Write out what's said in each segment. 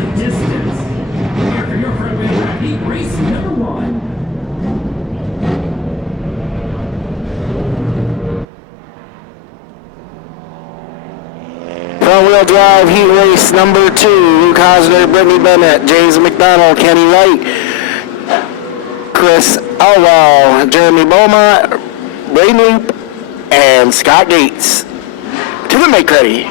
the distance. Here for your FWD Heat race number 1. Front-wheel drive heat race number 2. Luke Hosner, Brittany Bennett, James McDonald, Kenny Wright, Chris Elwell, Jeremy Beaumont, Ray Loop, and Scott Gates. To the make ready.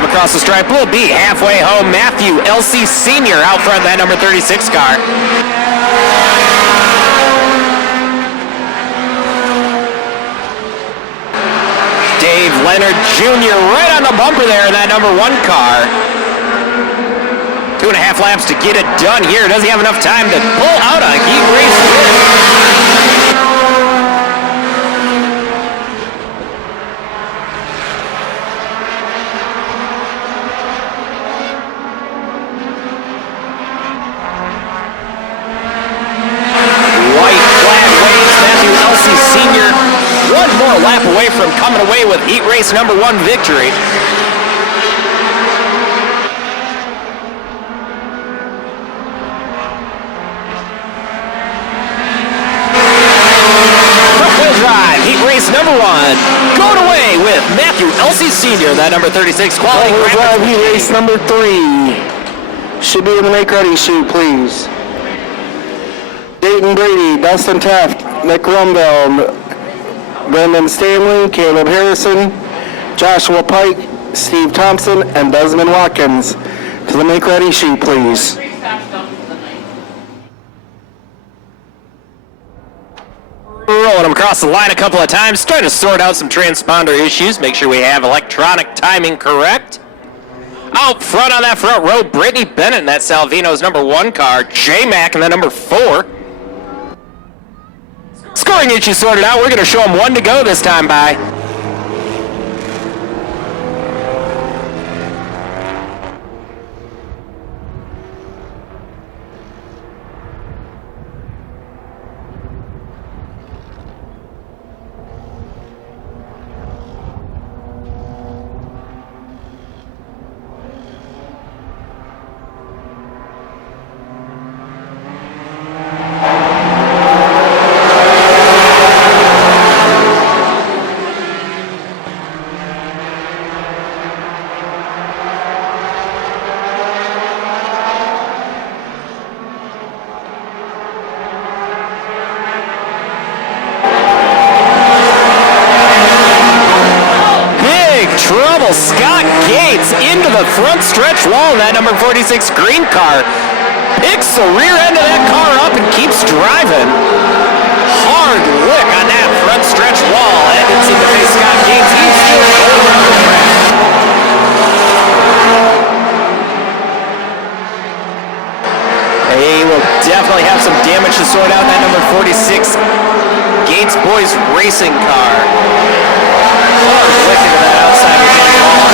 Across the stripe will be halfway home. Matthew L.C. Sr. out front, that number 36 car. Dave Leonard Jr. right on the bumper there in that number 1 car. 2.5 laps to get it done here. Does he have enough time to pull out a heat race win? Lap away from coming away with heat race number 1 victory. Front-wheel drive, heat race number 1. Going away with Matthew L.C. Sr., that number 36 quality. Front-wheel drive, heat race number 3. Should be in the make ready chute, please. Dayton Brady, Dustin Taft, Nick Rumville, Brendan Stanley, Caleb Harrison, Joshua Pike, Steve Thompson, and Desmond Watkins. To the make ready chute, please. Rolling them across the line a couple of times, trying to sort out some transponder issues, make sure we have electronic timing correct. Out front on that front row, Brittany Bennett in that Salvino's number 1 car, J-Mac in that number 4. Scoring issues sorted out. We're going to show them 1 to go this time by. Scott Gates into the front stretch wall in that number 46 green car. Picks the rear end of that car up and keeps driving. Hard lick on that front stretch wall. That didn't seem to face Scott Gates. He's still going around the track. He will definitely have some damage to sort out in that number 46 Gates Boys racing car. Hard lick into that outside retaining wall.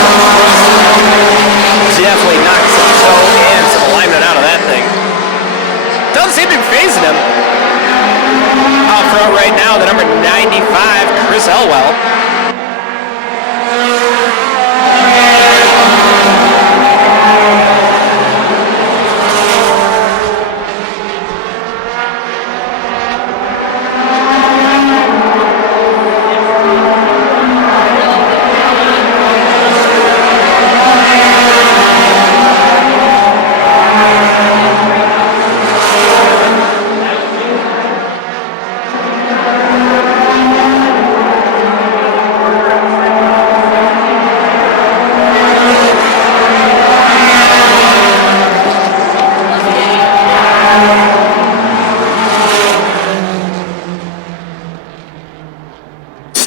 Definitely knocked some toe and some alignment out of that thing. Doesn't seem to be phasing him. Out front right now, the number 95, Chris Elwell.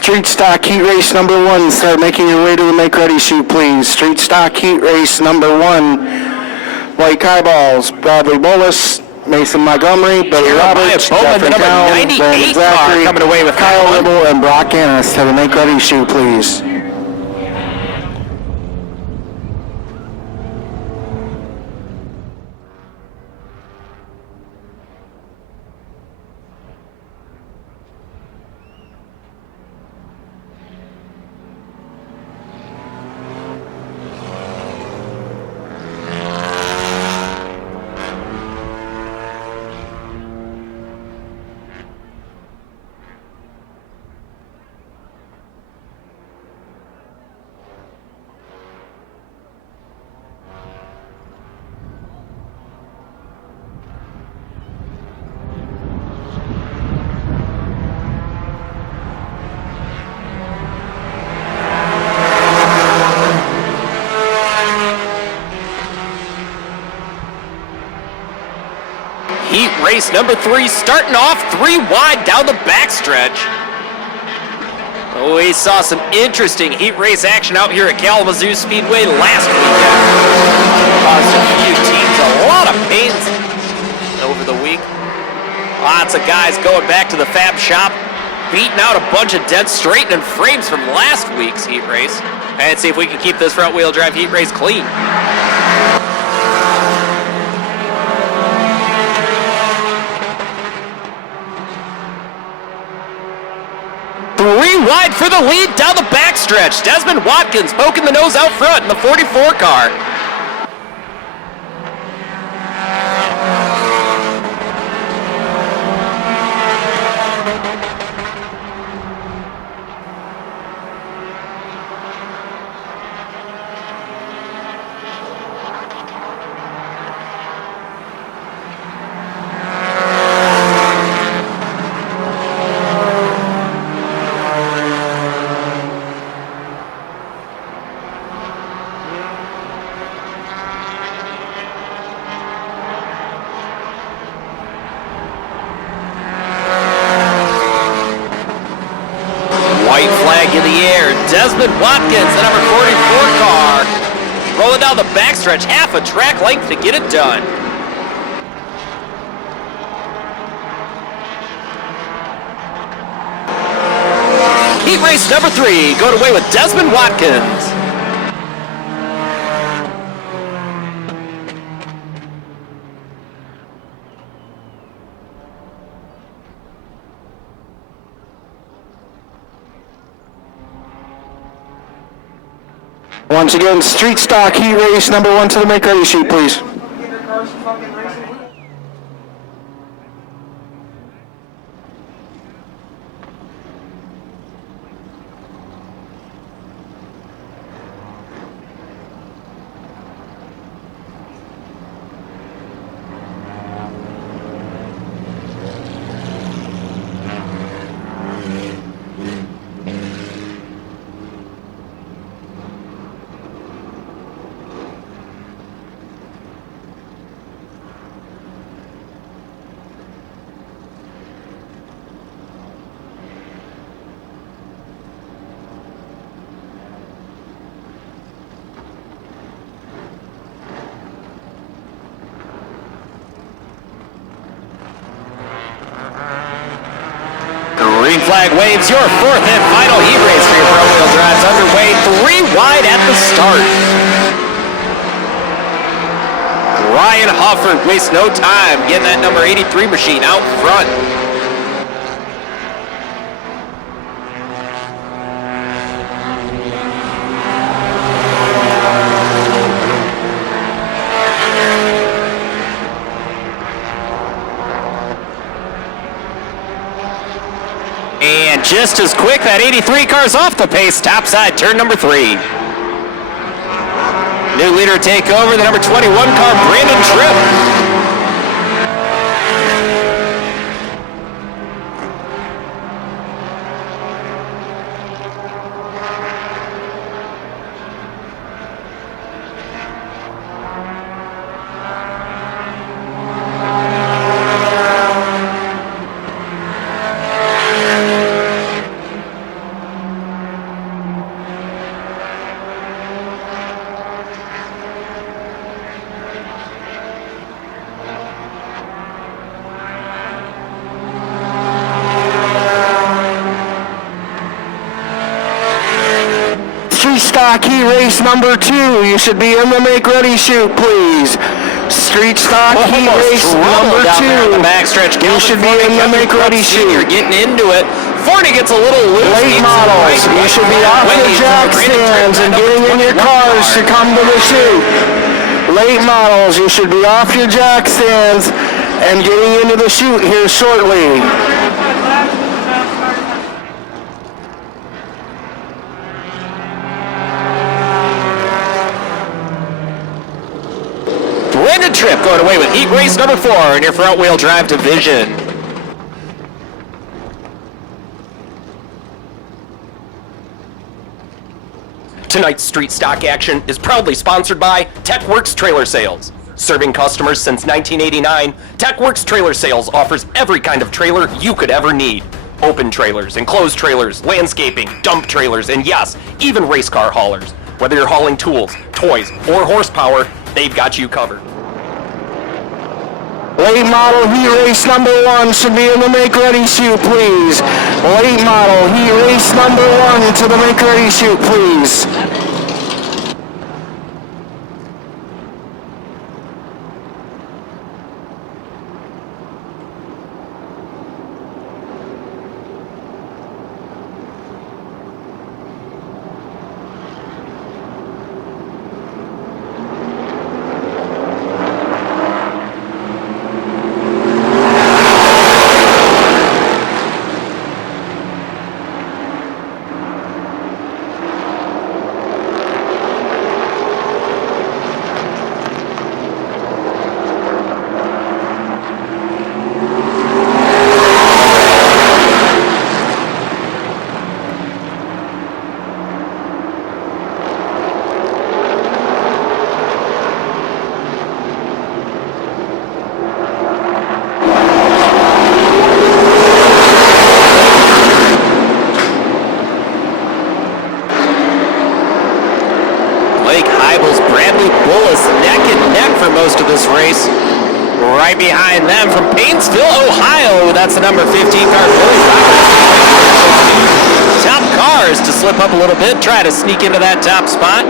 Street Stock Heat Race number 1, start making your way to the Make Ready chute, please. Street Stock Heat Race number 1. White Eyeballs, Bradley Bolus, Mason Montgomery, Billy Roberts, Bowman, the Jeffrey number Town, 98 Brandon car Zachary, coming away with Kyle that one. Ribble, and Brock Annis to the Make Ready chute, please. Heat race number 3, starting off 3 wide down the backstretch. Oh, we saw some interesting heat race action out here at Kalamazoo Speedway last weekend. Caused a few teams a lot of pains over the week. Lots of guys going back to the fab shop, beating out a bunch of dead straightening frames from last week's heat race. And see if we can keep this front wheel drive heat race clean. Wide for the lead down the backstretch. Desmond Watkins poking the nose out front in the 44 car. White flag in the air. Desmond Watkins, the number 44 car, rolling down the backstretch, half a track length to get it done. Heat race number 3, going away with Desmond Watkins. Once again, Street Stock Heat Race number 1 to the Make Ready sheet, please. Green flag waves, your 4th and final heat race for your front wheel drives underway. 3 wide at the start. Ryan Hufford wastes no time getting that number 83 machine out front. And just as quick, that 83 car's off the pace, topside, turn number 3. New leader take over, the number 21 car, Brandon Tripp. Street Stock Heat Race number 2. You should be in the make ready chute, please. Street Stock Heat Race number 2. The backstretch. You should be in the make ready chute. You're getting into it. Forney gets a little loose. Late models, you should be off your jack stands and getting in your cars to come to the chute. Late models, you should be off your jack stands and getting into the chute here shortly. Brandon Tripp going away with heat race number 4 in your front wheel drive division. Tonight's street stock action is proudly sponsored by TechWorks Trailer Sales. Serving customers since 1989, TechWorks Trailer Sales offers every kind of trailer you could ever need. Open trailers, enclosed trailers, landscaping, dump trailers, and yes, even race car haulers. Whether you're hauling tools, toys, or horsepower, they've got you covered. Late model heat race number 1 should be in the make ready chute, please. Late model heat race number 1 to the make ready chute, please. Most of this race. Right behind them from Painesville, Ohio, that's the number 15 car, Billy Roberts. Top cars to slip up a little bit, try to sneak into that top spot.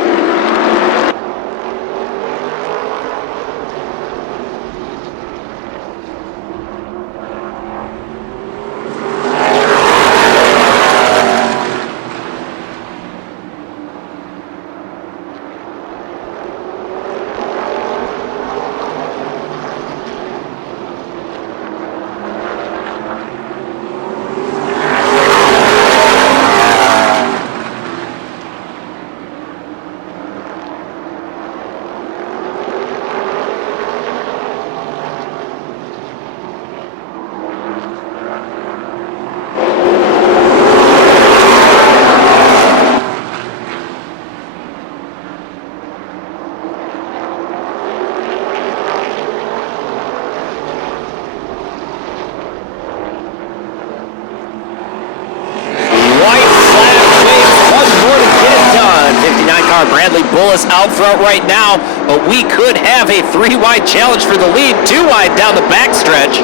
Bullis out front right now, but we could have a 3-wide challenge for the lead, 2 wide down the backstretch.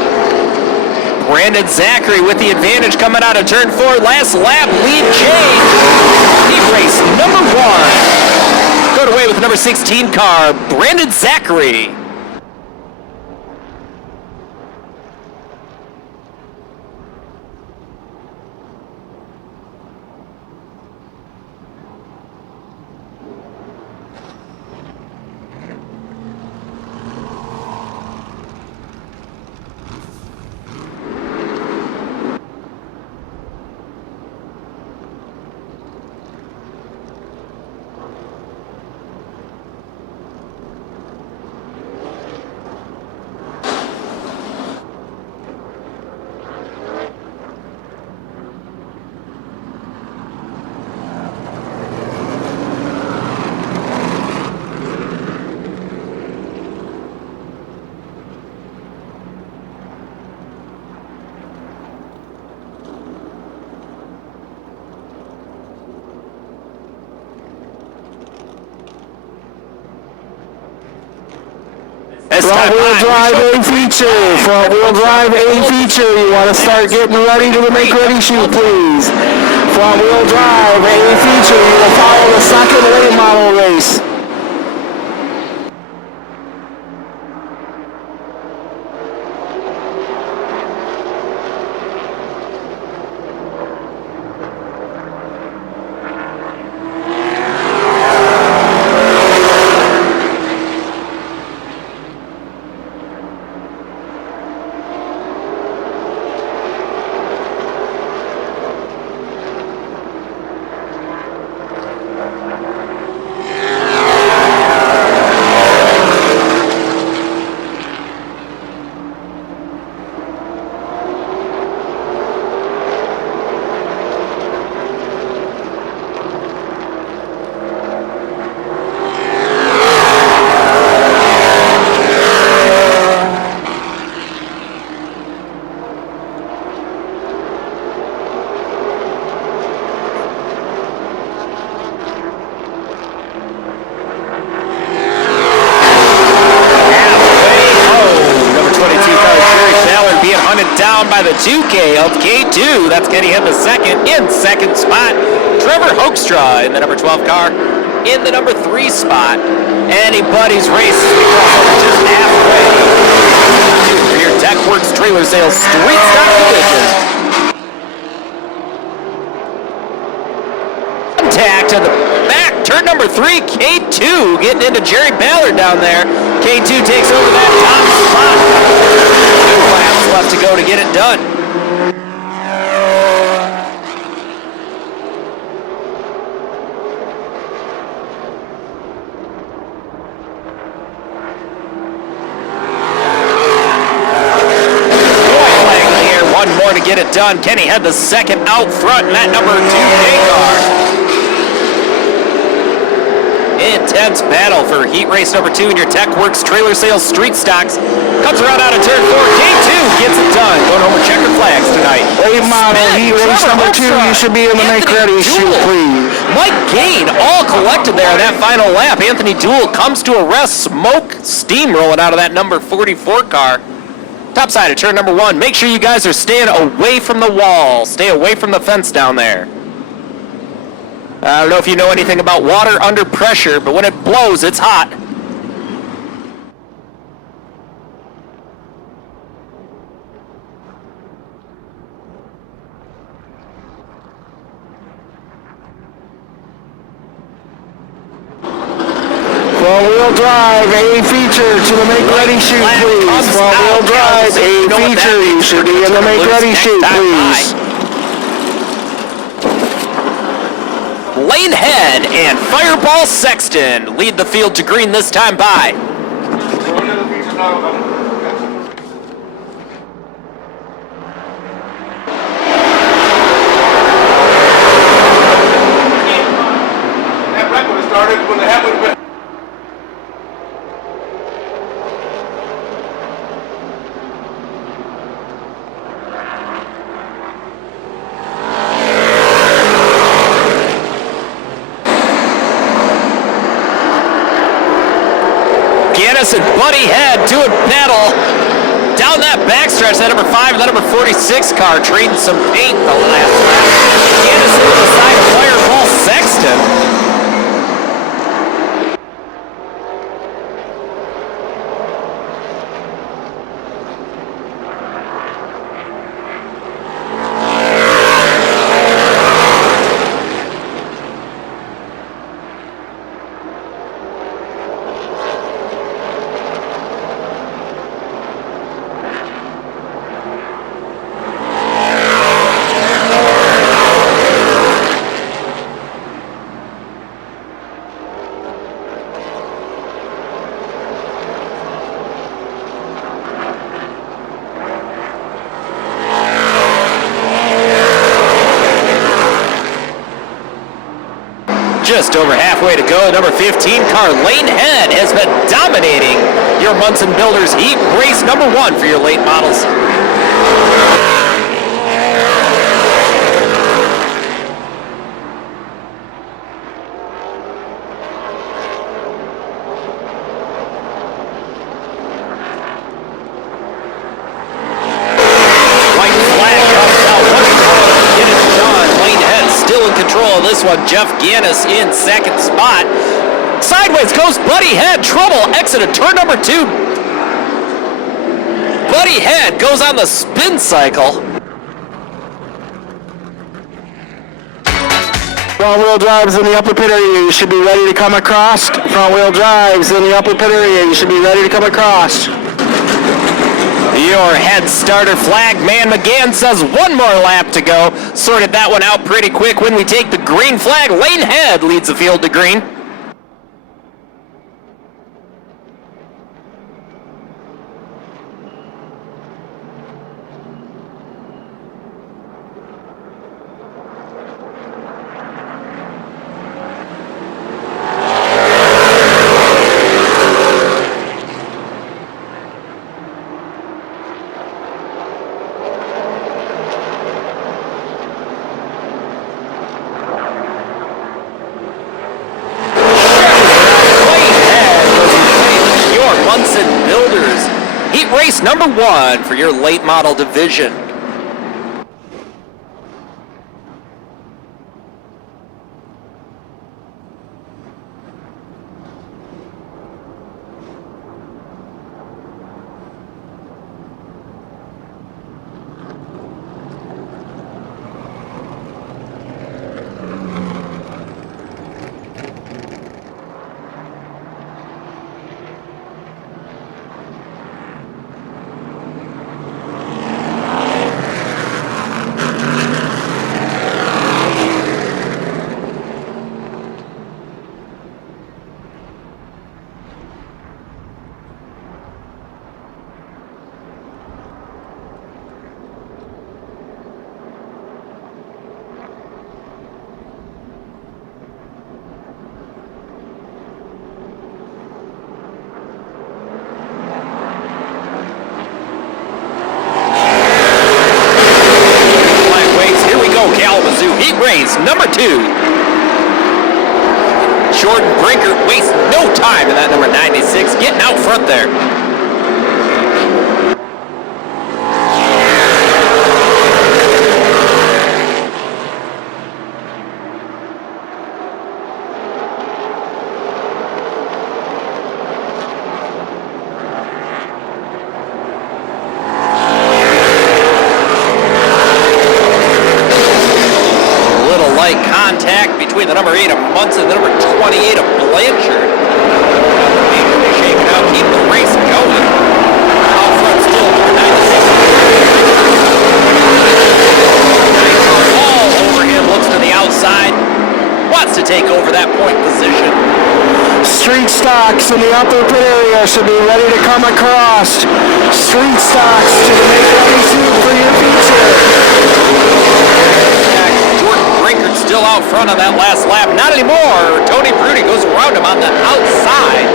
Brandon Zachary with the advantage coming out of turn 4. Last lap, lead change. Heat race number 1. Going away with the number 16 car, Brandon Zachary. Front wheel drive A-Feature. Front wheel drive A-Feature. You want to start getting ready to the make ready chute, please. Front-wheel drive, A-Feature. You will follow the second late model race. Down by the 2K of K2. That's getting him to second. In second spot, Trevor Hoekstra in the number 12 car. In the number 3 spot, Anybody's Race just halfway. For your Deckworks Trailer Sales Street Stock Division. Contact to the back. Turn number 3, K2 getting into Jerry Ballard down there. K2 takes over that top spot. 2 laps left to go to get it done. One more to get it done. Kenny had the second out front in that number 2K car. Intense battle for heat race number 2 in your Techworks Trailer Sales Street Stocks. Comes around out of turn 4. K2 gets it done. Going home with checkered flags tonight. Late model heat race number 2. You should be in the make ready chute, please. Mike Gain all collected there on that final lap. Anthony Dool comes to a rest. Smoke, steam rolling out of that number 44 car. Top side of turn number 1. Make sure you guys are staying away from the wall. Stay away from the fence down there. I don't know if you know anything about water under pressure, but when it blows, it's hot. Front-wheel drive, A-Feature to the make ready chute, please. Front-wheel drive, A-Feature. You should be in the make ready chute, please. Lane Head and Fireball Sexton lead the field to green this time by. That wreck would have started when the head would have been. And Buddy Head doing battle down that backstretch. That number 5 and that number 46 car trading some paint the last lap. Gaddis into the side of Fireball Sexton. Just over halfway to go. Number 15 car, Lane Head, has been dominating your Munson Builders Heat race number 1 for your late models. White flag comes out. Get it done. Lane Head still middle of this one. Jeff Gannis in second spot. Sideways goes Buddy Head. Trouble exit of turn number 2. Buddy Head goes on the spin cycle. Front wheel drives in the upper pit area. You should be ready to come across. Front wheel drives in the upper pit area. You should be ready to come across. Your head starter flag man McGann says one more lap to go. Sorted that one out pretty quick. When we take the green flag, Lane Head leads the field to green. Heat race number 1 for your late model division. Kalamazoo Heat race number 2. Jordan Brinker wastes no time in that number 96, getting out front there. Contact between the number 8 of Munson and the number 28 of Blanchard. Majorly shaken out, keep the race going. Out front still, number 96. All over him, looks to the outside. Wants to take over that point position. Street stocks in the upper pit area should be ready to come across. Street stocks to the make ready suit for your feature. Brinkert still out front on that last lap. Not anymore. Tony Prudy goes around him on the outside.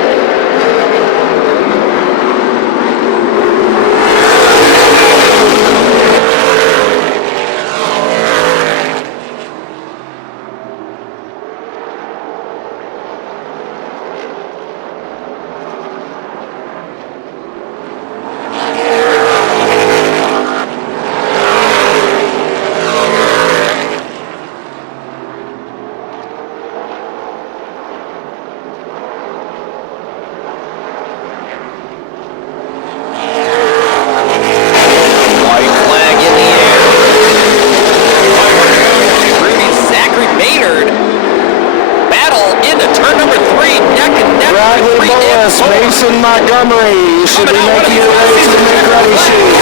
Montgomery, you should be making your way to the make ready chute.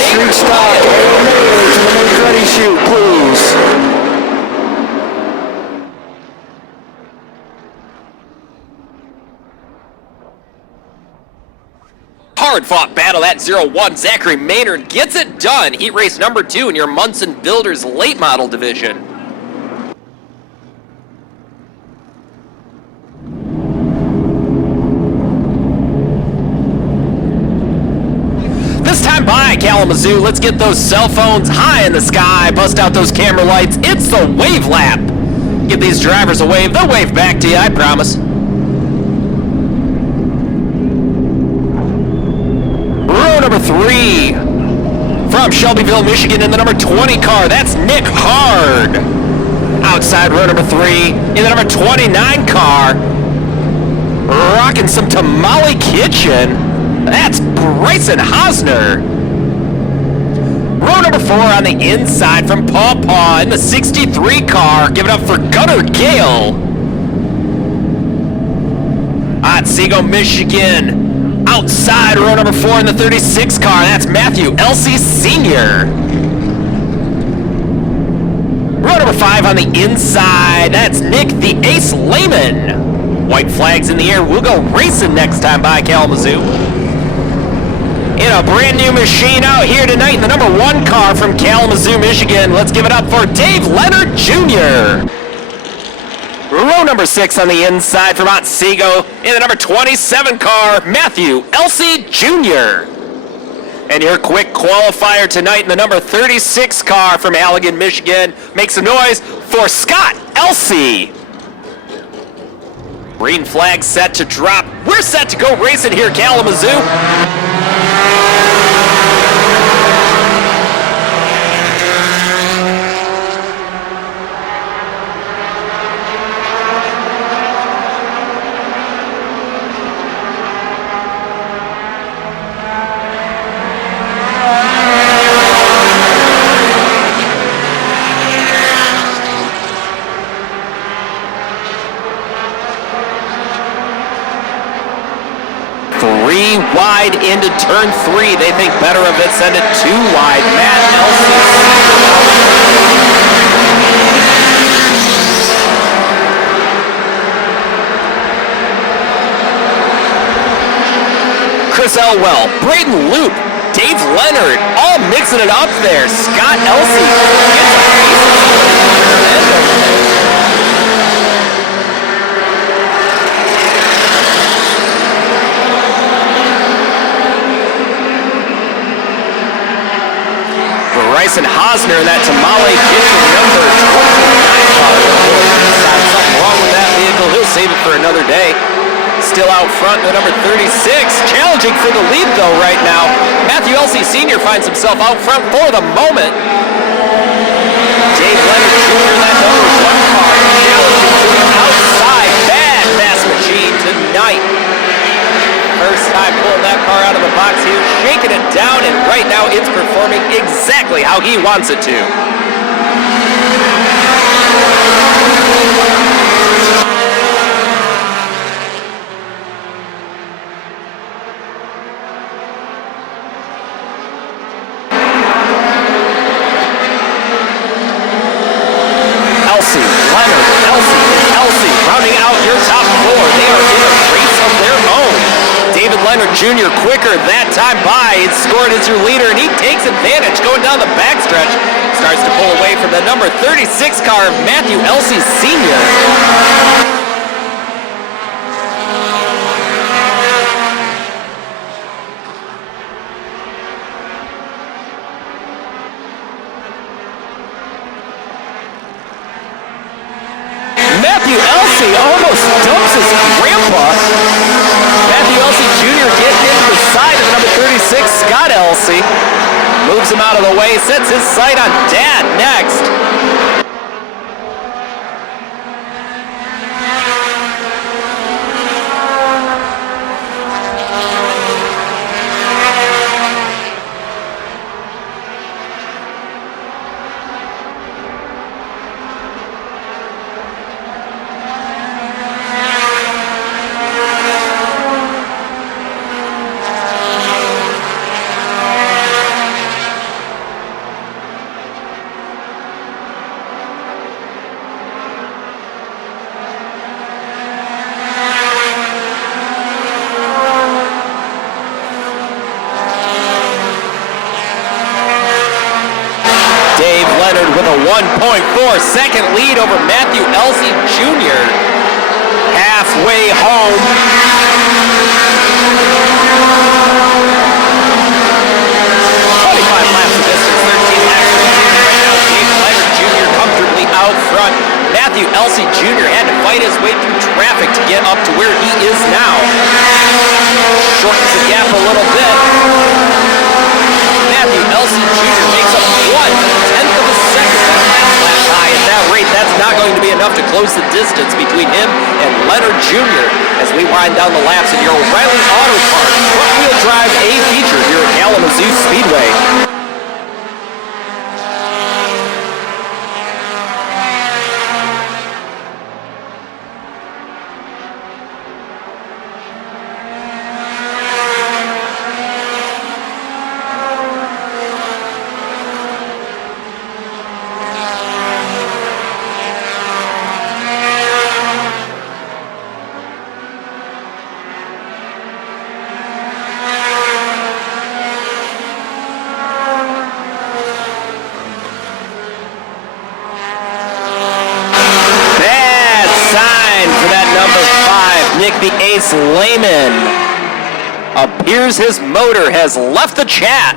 Street stock, to the make ready chute, please. Hard fought battle at 0-1. Zachary Maynard gets it done. Heat race number 2 in your Munson Builders late model division. By Kalamazoo, let's get those cell phones high in the sky, bust out those camera lights. It's the wave lap. Give these drivers a wave, they'll wave back to you, I promise. Row number 3 from Shelbyville, Michigan in the number 20 car. That's Nick Hard. outside row number 3 in the number 29 car. Rocking some Tamale Kitchen. That's Bryson Hosner. Row number 4 on the inside from Paw Paw in the 63 car. Give it up for Gunnar Gale. Otsego, Michigan. Outside row number 4 in the 36 car. That's Matthew Elsey Sr. Row number 5 on the inside. That's Nick the Ace Lehman. White flags in the air. We'll go racing next time by Kalamazoo. In a brand new machine out here tonight in the number 1 car from Kalamazoo, Michigan. Let's give it up for Dave Leonard Jr. Row number 6 on the inside from Otsego in the number 27 car, Matthew Elsey Jr. And your quick qualifier tonight in the number 36 car from Allegan, Michigan. Make some noise for Scott Elsey. Green flag set to drop. We're set to go racing here, Kalamazoo. Wide into turn 3. They think better of it. Send it 2 wide. Matt Elsey. Chris Elwell, Braden Loop, Dave Leonard, all mixing it up there. Scott Elsey gets a Bryson Hosner in that Tamale Kitchen number 29. Something wrong with that vehicle. He'll save it for another day. Still out front, the number 36. Challenging for the lead, though, right now. Matthew Elsey Sr. finds himself out front for the moment. Dave Leonard Jr., that number 1 car, challenging for the outside. Bad mass machine tonight. First time pulling that car out of the box here, shaking it down, and right now it's performing exactly how he wants it to. Elsey, Leonard, Elsey, and Elsey rounding out your top 4. They are in a race of their own. David Leonard Jr. quicker that time by. It's scored as your leader, and he takes advantage going down the backstretch. Starts to pull away from the number 36 car of Matthew Elsey Sr. Matthew Elsey almost dumps his grandpa. Matthew Elsey Jr. getting into the side of the number 36, Scott Elsey. Moves him out of the way, sets his sight on Dad next. With a 1.4-second lead over Matthew Elsey Jr. Halfway home. 25 laps of distance, 13 laps right now. Dave Leonard Jr. comfortably out front. Matthew Elsey Jr. had to fight his way through traffic to get up to where he is now. Shortens the gap a little bit. Matthew Elsey Jr. makes up 1/10 of a second. Last high at that rate, that's not going to enough to close the distance between him and Leonard Jr. as we wind down the laps in your O'Reilly Auto Parts front-wheel drive A-Feature here at Kalamazoo Speedway. Nick the Ace Lehman appears his motor has left the chat.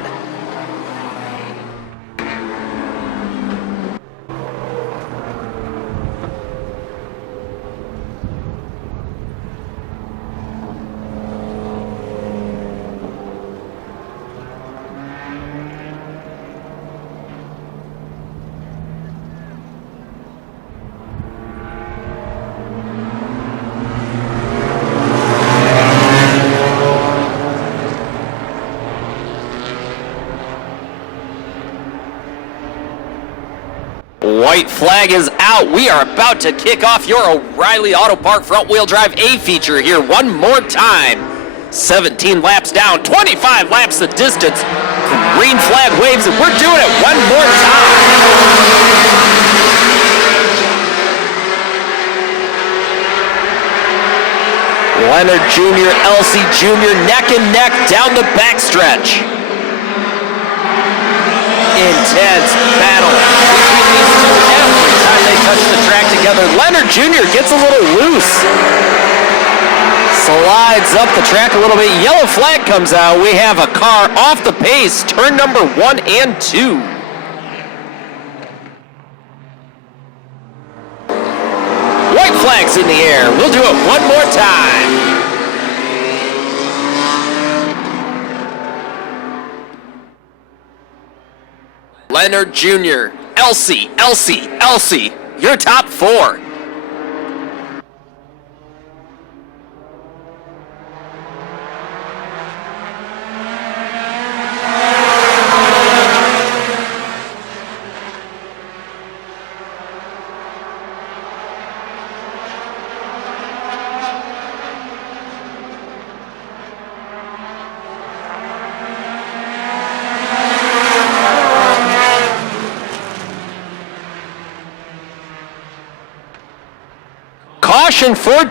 White flag is out. We are about to kick off your O'Reilly Auto Park front-wheel drive A-Feature here one more time. 17 laps down, 25 laps the distance. Green flag waves, and we're doing it one more time. Leonard Jr., Elsie Jr., neck and neck down the backstretch. Intense battle between these two every time they touch the track together. Leonard Jr. gets a little loose. Slides up the track a little bit. Yellow flag comes out. We have a car off the pace, turn number 1 and 2. White flag's in the air. We'll do it one more time. Leonard Jr., Elsie, your top 4. Caution for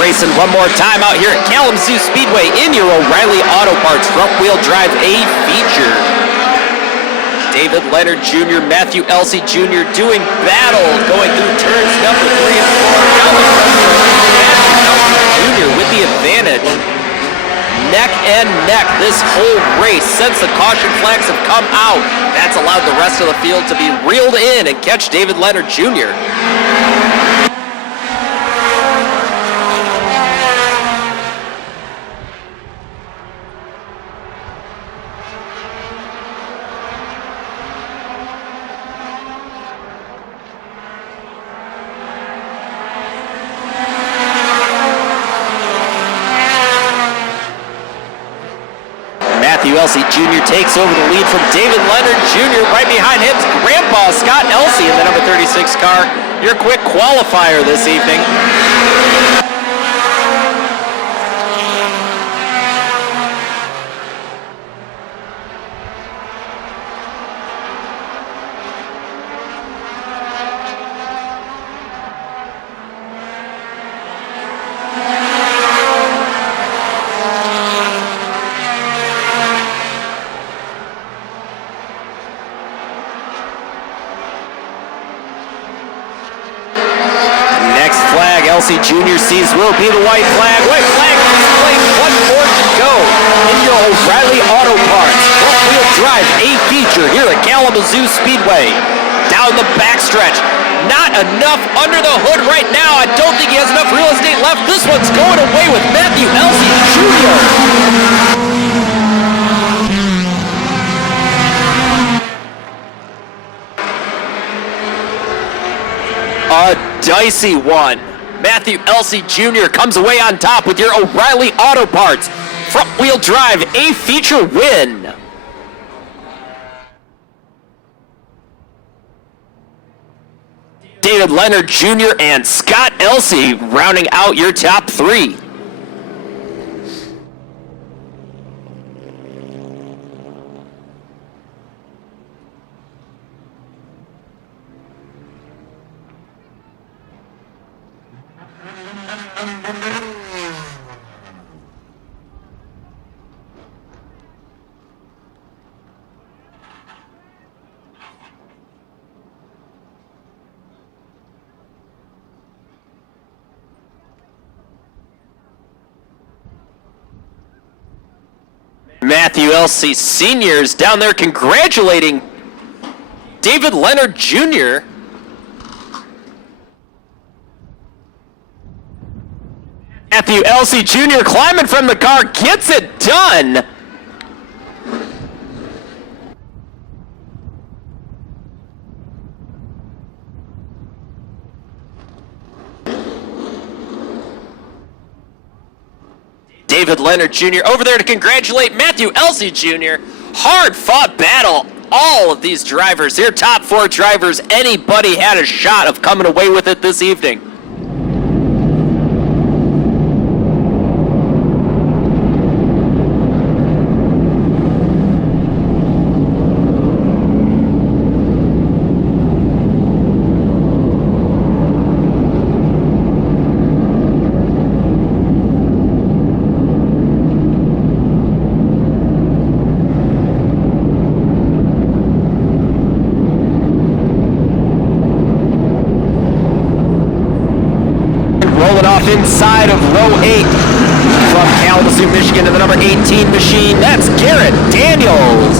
racing one more time out here at Kalamazoo Speedway in your O'Reilly Auto Parts front-wheel drive A-Feature. David Leonard Jr., Matthew Elsie Jr. doing battle going through turns number 3 and 4. Down the front Matthew Elsie Jr. with the advantage. Neck and neck this whole race since the caution flags have come out. That's allowed the rest of the field to be reeled in and catch David Leonard Jr. Matthew Elsie Jr. takes over the lead from David Leonard Jr. Right behind him, Grandpa Scott Elsie in the number 36 car. Your quick qualifier this evening. Elsie Jr. sees will be the white flag. White flag displayed, one more to go in your O'Reilly Auto Parts front-wheel drive A-Feature here at Kalamazoo Speedway. Down the backstretch. Not enough under the hood right now. I don't think he has enough real estate left. This one's going away with Matthew Elsie Jr. A dicey one. Matthew Elsie Jr. comes away on top with your O'Reilly Auto Parts front-wheel drive A-Feature win. David Leonard Jr. and Scott Elsie rounding out your top three. Matthew Elsie Sr. is down there congratulating David Leonard Jr. Matthew Elsie Jr. climbing from the car, gets it done. David Leonard Jr. over there to congratulate Matthew Elsie Jr. Hard-fought battle. All of these drivers, their top four drivers, anybody had a shot of coming away with it this evening. Rolling off inside of row 8 from Kalamazoo, Michigan to the number 18 machine. That's Garrett Daniels.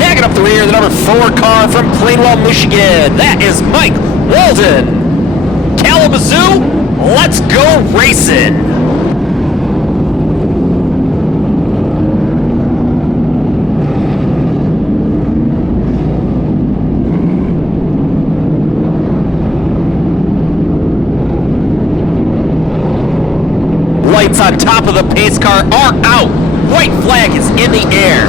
Tagging up the rear, the number 4 car from Plainwell, Michigan. That is Mike Walden. Kalamazoo, let's go racing. Lights on top of the pace car are out. White flag is in the air.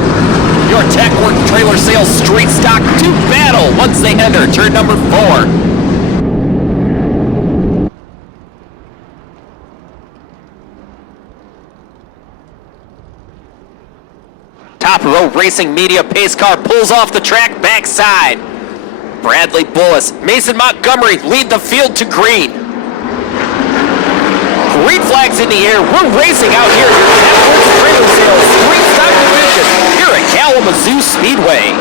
Your tech work trailer sales straight stock to battle once they enter turn number 4. Top row racing media pace car pulls off the track backside. Bradley Bullis, Mason Montgomery lead the field to green. Green flags in the air. We're racing out here. Your trailer sales street stock division here at Kalamazoo Speedway.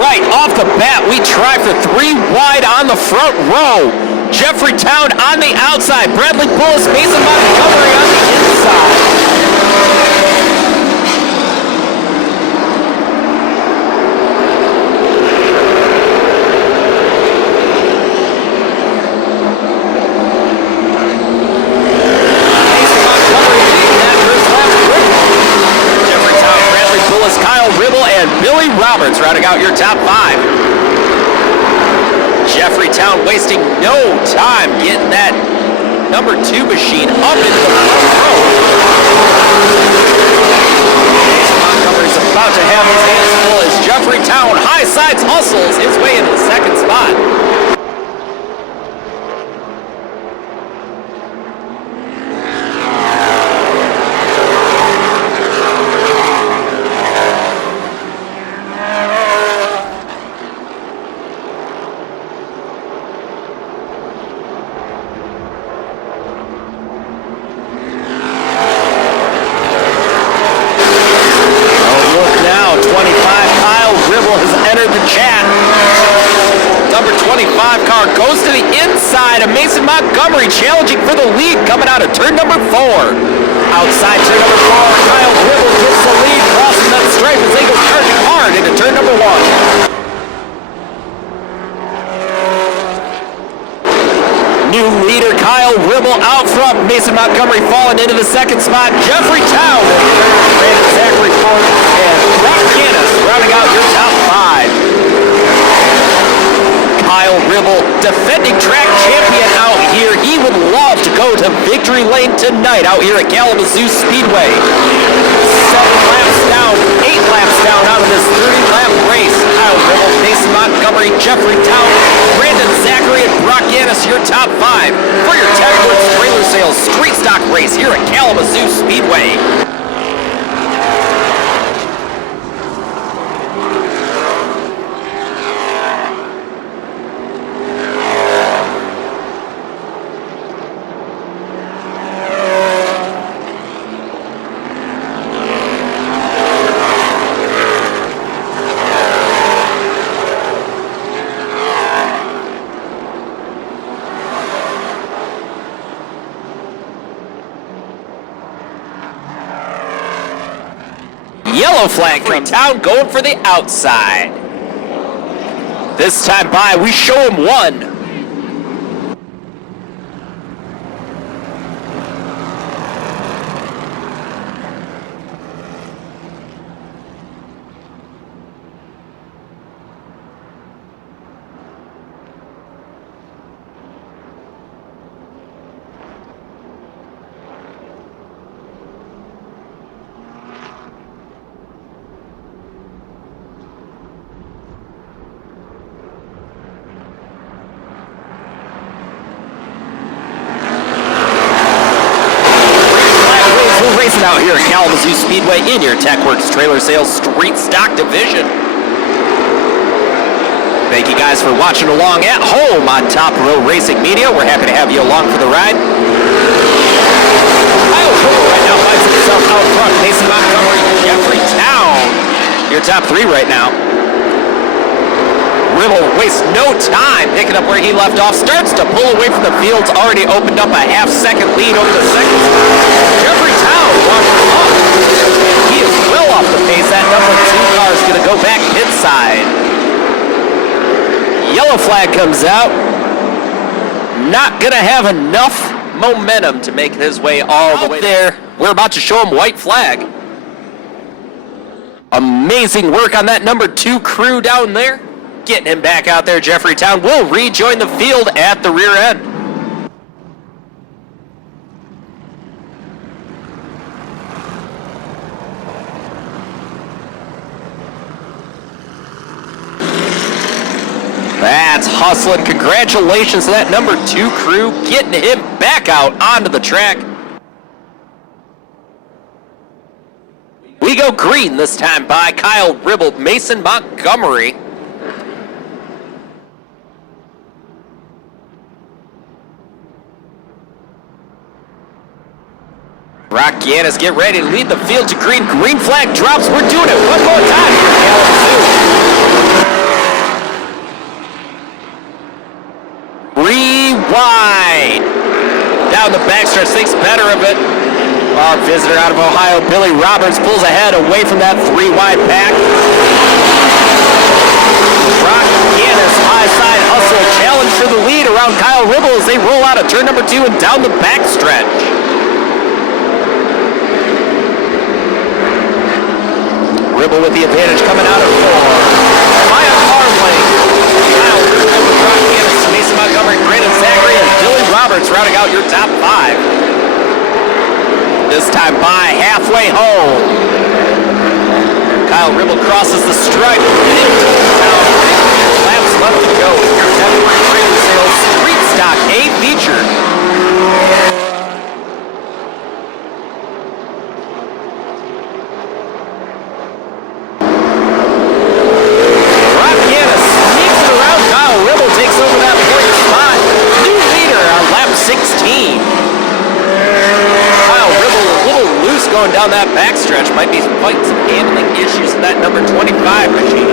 Right off the bat, we try for 3 wide on the front row. Jeffrey Town on the outside. Bradley Bullis, Mason Montgomery on the inside. Billy Roberts rounding out your top 5. Jeffrey Town wasting no time getting that number 2 machine up into the front row. Mason Montgomery's about to have his hands full as Jeffrey Town high sides hustles his way into the second spot. Number 25 car goes to the inside of Mason Montgomery, challenging for the lead coming out of turn number 4. Outside turn number 4, Kyle Ribble gets the lead, crossing that stripe as they go charging hard into turn number 1. New leader Kyle Ribble out front. Mason Montgomery falling into the second spot. Jeffrey Town in third. Brandon Zachary fourth. And Brock Gannis rounding out your top 5. Kyle Ribble, defending track champion out here. He would love to go to victory lane tonight out here at Kalamazoo Speedway. 7 laps down, 8 laps down out of this 30-lap race. Kyle Ribble, Mason Montgomery, Jeffrey Town, Brandon Zachary, and Brock Gannis, your top 5 for your Techworks Trailer Sales Street Stock race here at Kalamazoo Speedway. Yellow flag comes down, going for the outside. This time by, we show him 1. Out here at Kalamazoo Speedway in your Techworks Trailer Sales Street Stock Division. Thank you guys for watching along at home on Top Row Racing Media. We're happy to have you along for the ride. Kyle Ribble right now finds himself out front. Mason Montgomery, Jeffrey Town, your top 3 right now. Ribble wastes no time picking up where he left off. Starts to pull away from the field. Already opened up a half-second lead over the second spot. Jeffrey Town walks up. He is well off the pace. That number 2 car is going to go back pit side. Yellow flag comes out. Not going to have enough momentum to make his way all the way there. We're about to show him white flag. Amazing work on that number 2 crew down there. Getting him back out there, Jeffrey Town will rejoin the field at the rear end. That's hustling. Congratulations to that number 2 crew, getting him back out onto the track. We go green this time by Kyle Ribble, Mason Montgomery. Brock Gannis, get ready to lead the field to green. Green flag drops. We're doing it one more time here at Kalamazoo. Rewind. Down the backstretch, thinks better of it. Our visitor out of Ohio, Billy Roberts, pulls ahead away from that 3-wide pack. Brock Gannis, high side hustle, challenge for the lead around Kyle Ribble as they roll out of turn number 2 and down the backstretch. Ribble with the advantage coming out of 4. Maya Carley. Kyle Ribble, Brock Gannis, Mason Montgomery, Brandon Zachary, and Billy Roberts rounding out your top 5. This time by halfway home. Kyle Ribble crosses the stripe. Laps left to go. Your FWD Trailer Sales Street Stock A-Feature. Going down that backstretch, might be fighting some handling issues in that number 25 machine.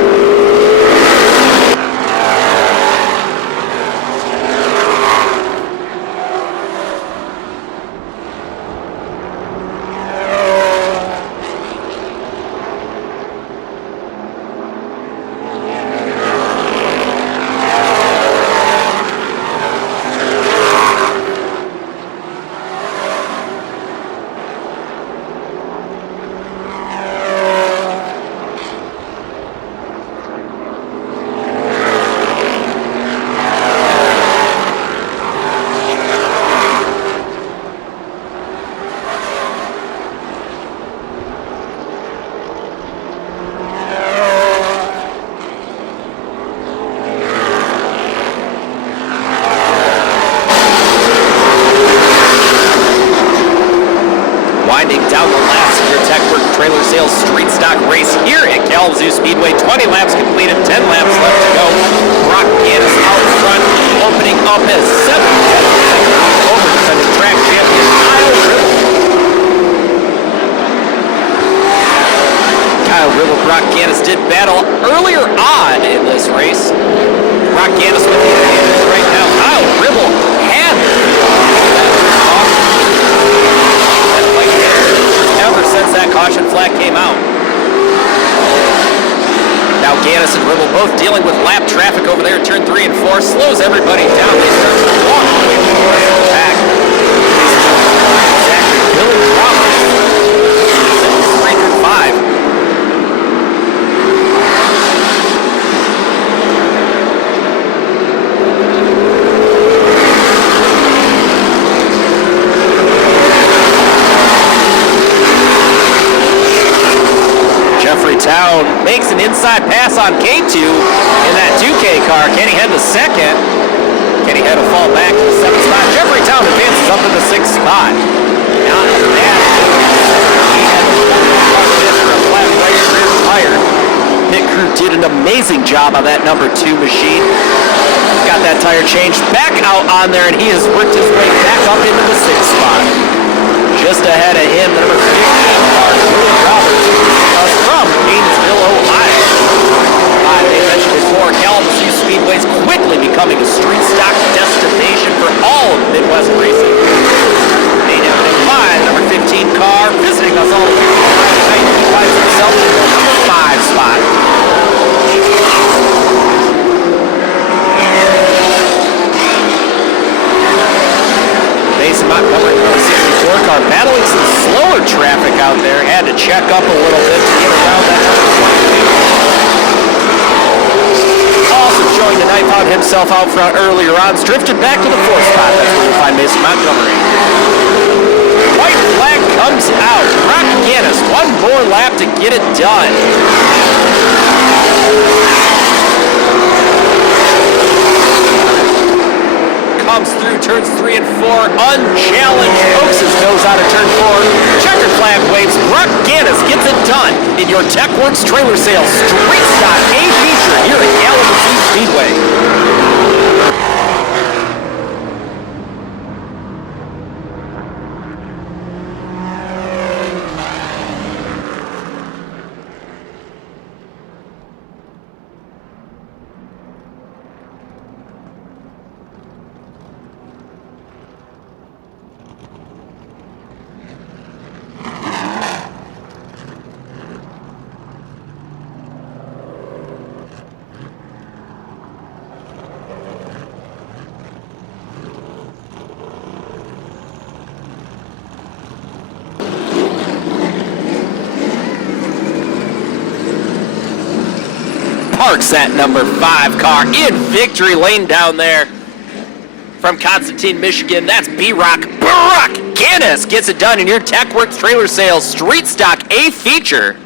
stock race here at Kalamazoo Speedway. 20 laps completed, 10 laps left to go. Brock Gaddis out front, opening up as 7th over defending track champion Kyle Ribble. Kyle Ribble, Brock Gaddis did battle earlier on in this race. Brock Gaddis with the advantage right now. Kyle Ribble had that fight ever since that caution flag came out. Now Gaddis and Ribble both dealing with lap traffic over there in turn 3 and 4. Slows everybody down. They start to walk away from the rest of the pack. Zachary Billy Roberts, 3 through 5. Town makes an inside pass on K2 in that 2K car. Kenny Head to second. Kenny Head will fall back to the 7th spot. Jeffrey Town advances up to the 6th spot. Not bad. He had a flat right rear tire. Pit crew did an amazing job on that number 2 machine. Got that tire changed back out on there, and he has worked his way back up into the 6th spot. Just ahead of him, the number 15 car, William Roberts, from Paynesville, Ohio. They mentioned before, Kalamazoo Speedway is quickly becoming a street stock destination for all of Midwest racing. Main event in 5, number 15 car, visiting us all the way from Ohio tonight. He finds himself in the number 5 spot. Mason Montgomery, number 64 car, battling some slower traffic out there. Had to check up a little bit to get around that number 22. Also showing the knife out himself out front earlier on. Drifted back to the 4th spot. That's where we find Mason Montgomery. White flag comes out. Brock Gaddis, one more lap to get it done. Comes through turns 3 and 4, unchallenged, pokes his nose out of turn 4. Checkered flag waves. Brock Gaddis gets it done in your TechWorks trailer sales street stock A-Feature here at Kalamazoo Speedway. Parks that number 5 car in victory lane down there from Constantine, Michigan. That's B-Rock. Brock Gaddis gets it done in your TechWorks trailer sales street stock A-Feature.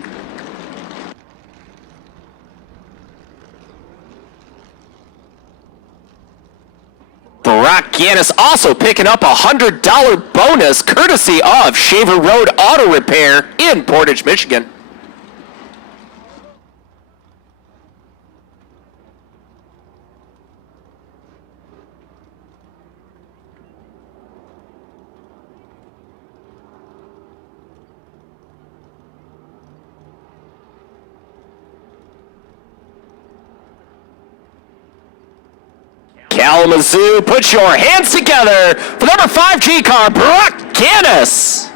Brock Gaddis also picking up a $100 bonus courtesy of Shaver Road Auto Repair in Portage, Michigan. Kalamazoo, put your hands together for number 5 G car, Brock Gaddis.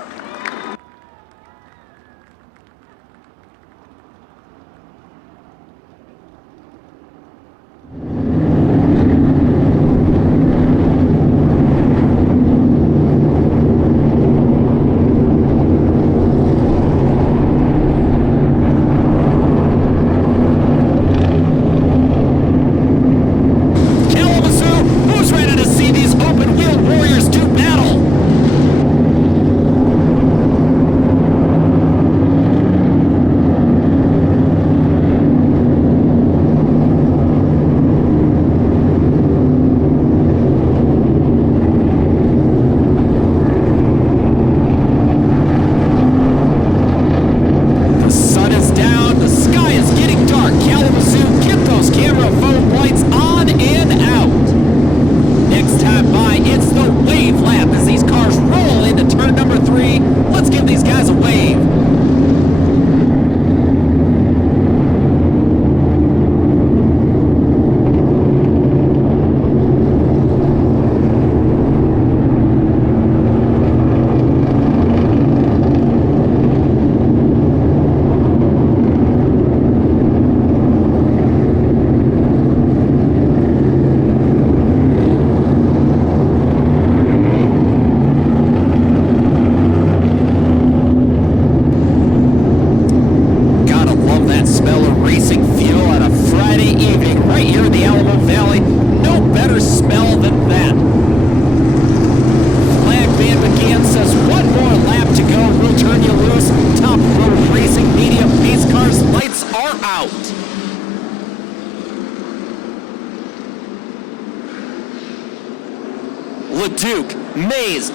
LeDuc, Mays,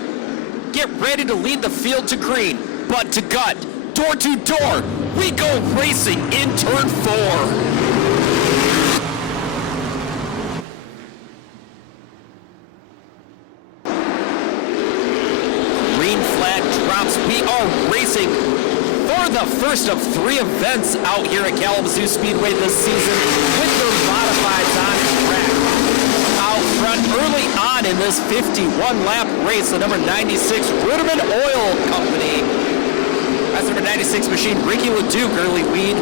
get ready to lead the field to green, butt to gut, door to door. We go racing in turn 4. We are racing for the first of 3 events out here at Kalamazoo Speedway this season with their modifieds on track. Out front early on in this 51-lap race, the number 96 Ruderman Oil Company. That's number 96 machine, Ricky LeDuc, early lead.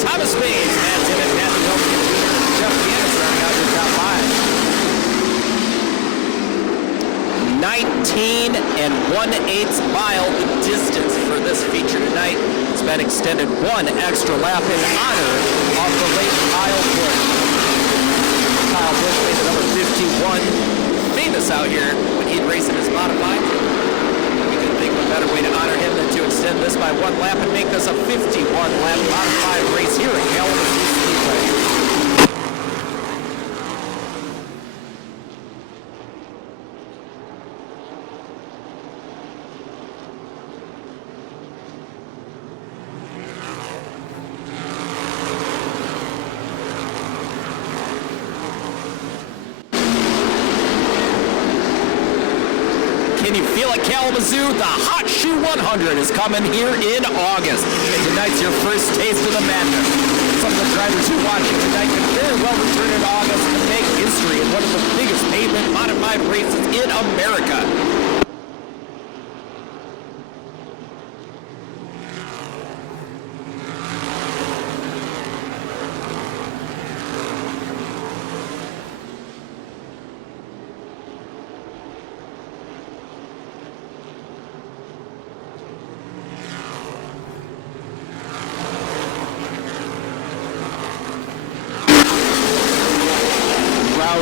Thomas Mays, Matt Timmett, Matthew Helmke, Jeff Gannis running out your top 5. 19 1/8 mile the distance for this feature tonight. It's been extended 1 extra lap in honor of the late Kyle Busch. Kyle Busch made the number 51 famous out here when he'd race in his modified. We couldn't think of a better way to honor him than to extend this by 1 lap and make this a 51-lap modified race here at Kalamazoo Speedway. Can you feel it, Kalamazoo? The Hot Shoe 100 is coming here in August. And tonight's your first taste of the madness. Some of the drivers who are watching tonight can very well return in August to make history in one of the biggest pavement modified races in America.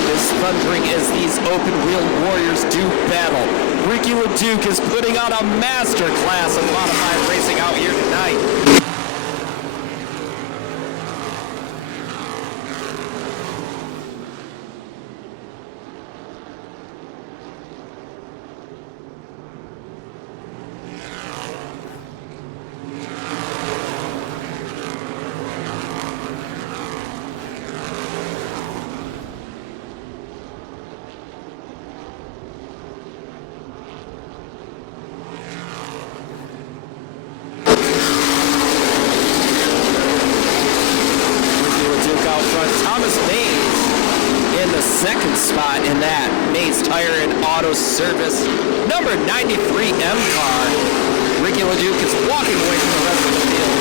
Is thundering as these open-wheel warriors do battle. Ricky LeDuc is putting on a master class of modified racing out here tonight. Second spot in that Mays Tire and Auto Service number 93 M car. Ricky LeDuc is walking away from the rest of the field.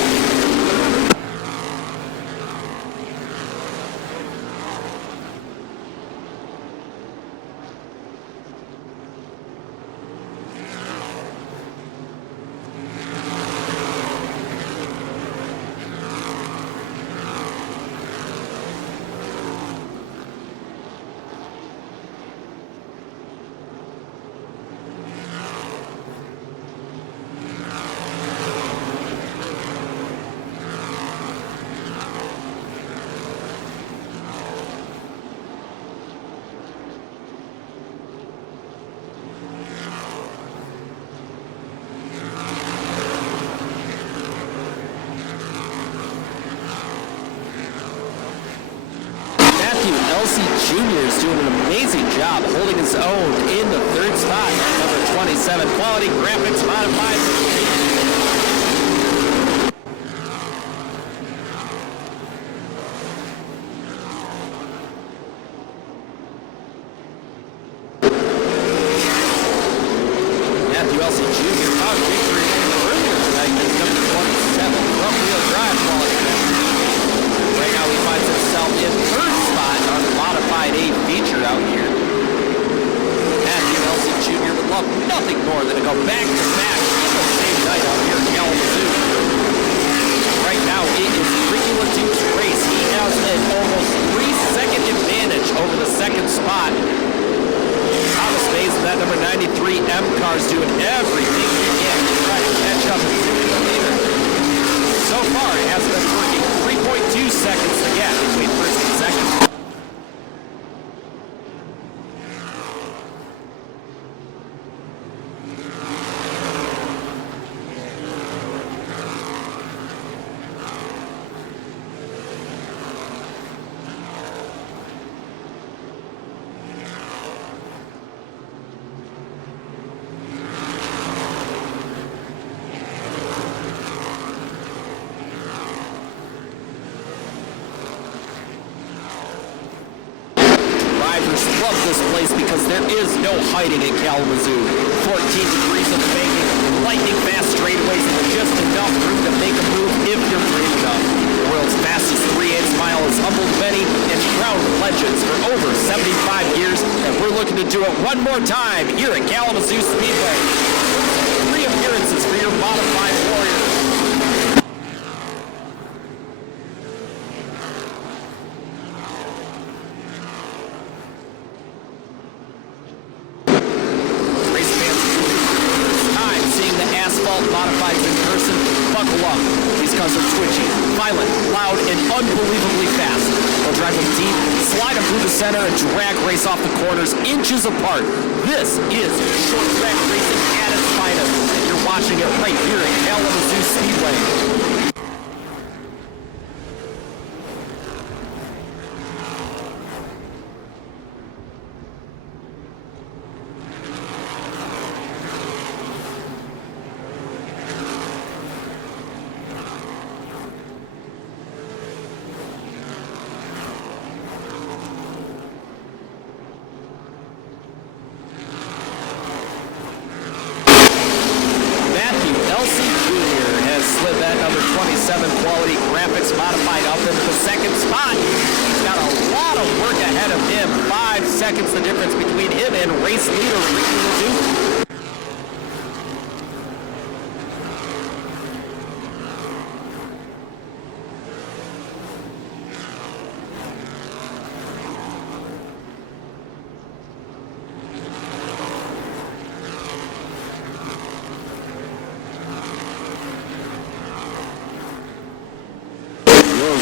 Jr. is doing an amazing job holding his own in the 3rd spot. Number 27, Quality Graphics Modified. A-Feature out here. Matthew Jr. would love nothing more than to go back-to-back in the same night out here in Kalamazoo. Right now, it is Ricky LeDuc's race. He has an almost 3-second advantage over the 2nd spot. Thomas Mays and that number 93 M car is doing everything he can to try to catch up and do the leader. So far, it has been working 3.2 seconds to gap between first and second. place because there is no hiding in Kalamazoo. 14 degrees of banking, lightning fast straightaways, and just enough room to make a move if you're brave enough. The world's fastest 3/8 mile has humbled many and crowned legends for over 75 years, and we're looking to do it one more time here at Kalamazoo Speedway. 3 appearances for your modified warriors. Modifieds in person, buckle up. These cars are twitchy, violent, loud, and unbelievably fast. They'll drive them deep, slide them through the center, and drag race off the corners inches apart. This is short track racing at its finest, and you're watching it right here at Kalamazoo Speedway. Slid that number 27 quality graphics modified up into the second spot. He's got a lot of work ahead of him. 5 seconds the difference between him and race leader Ricky LeDuc.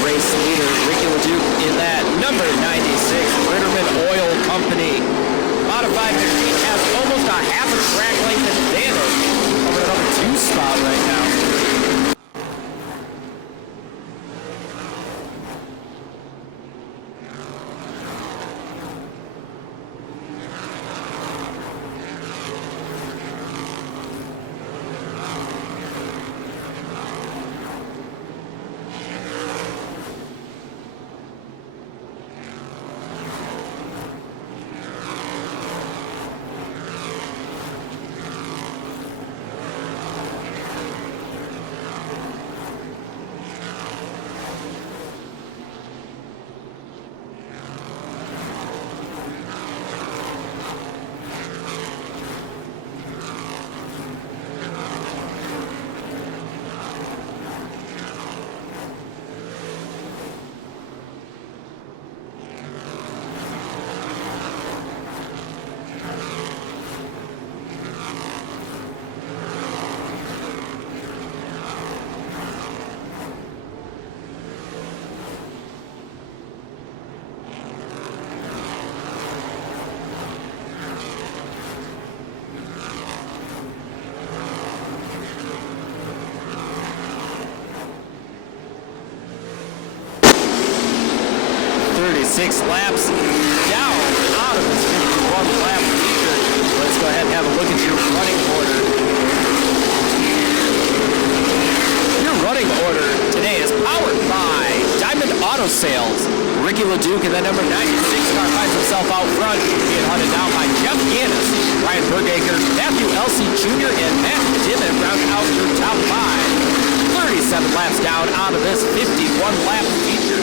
Race leader Ricky LeDuc in that number 96 Ritterman Oil Company. Modified machine has almost a half a track length advantage over the number 2 spot right now. Six laps down out of this 51 lap feature. Let's go ahead and have a look at your running order. Your running order today is powered by Diamond Auto Sales. Ricky LeDuc in that number 96 car finds himself out front, being hunted down by Jeff Gannis, Ryan Bergaker, Matthew Elsey Jr., and Matt Dimmitt round out your top 5. 37 laps down out of this 51 lap feature.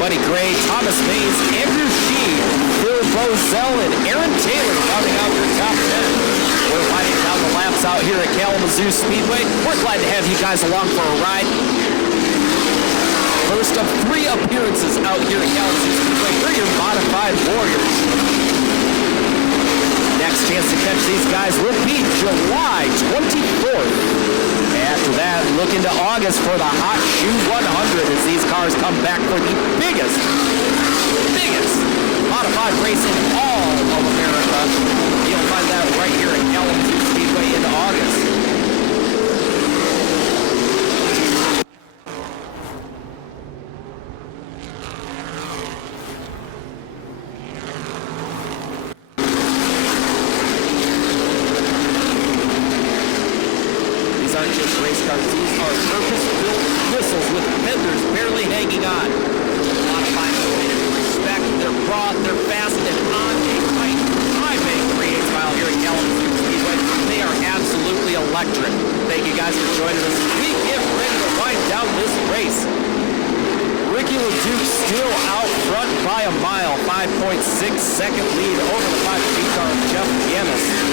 Buddy Gray, Thomas Mays, Andrew Shee, Phil Bozell, and Aaron Taylor rounding out your top 10. We're winding down the laps out here at Kalamazoo Speedway. We're glad to have you guys along for a ride. First of 3 appearances out here at Kalamazoo Speedway for your modified warriors. Next chance to catch these guys will be July 24th. After that, look into August for the Hot Shoe 100 as these cars come back for the biggest modified race in all of America. You'll find that right here at Kalamazoo Speedway in August. Race cars. These are purpose-built missiles with fenders barely hanging on. A lot of fun. 5.6-second lead over the 5 car of Jeff Gammis.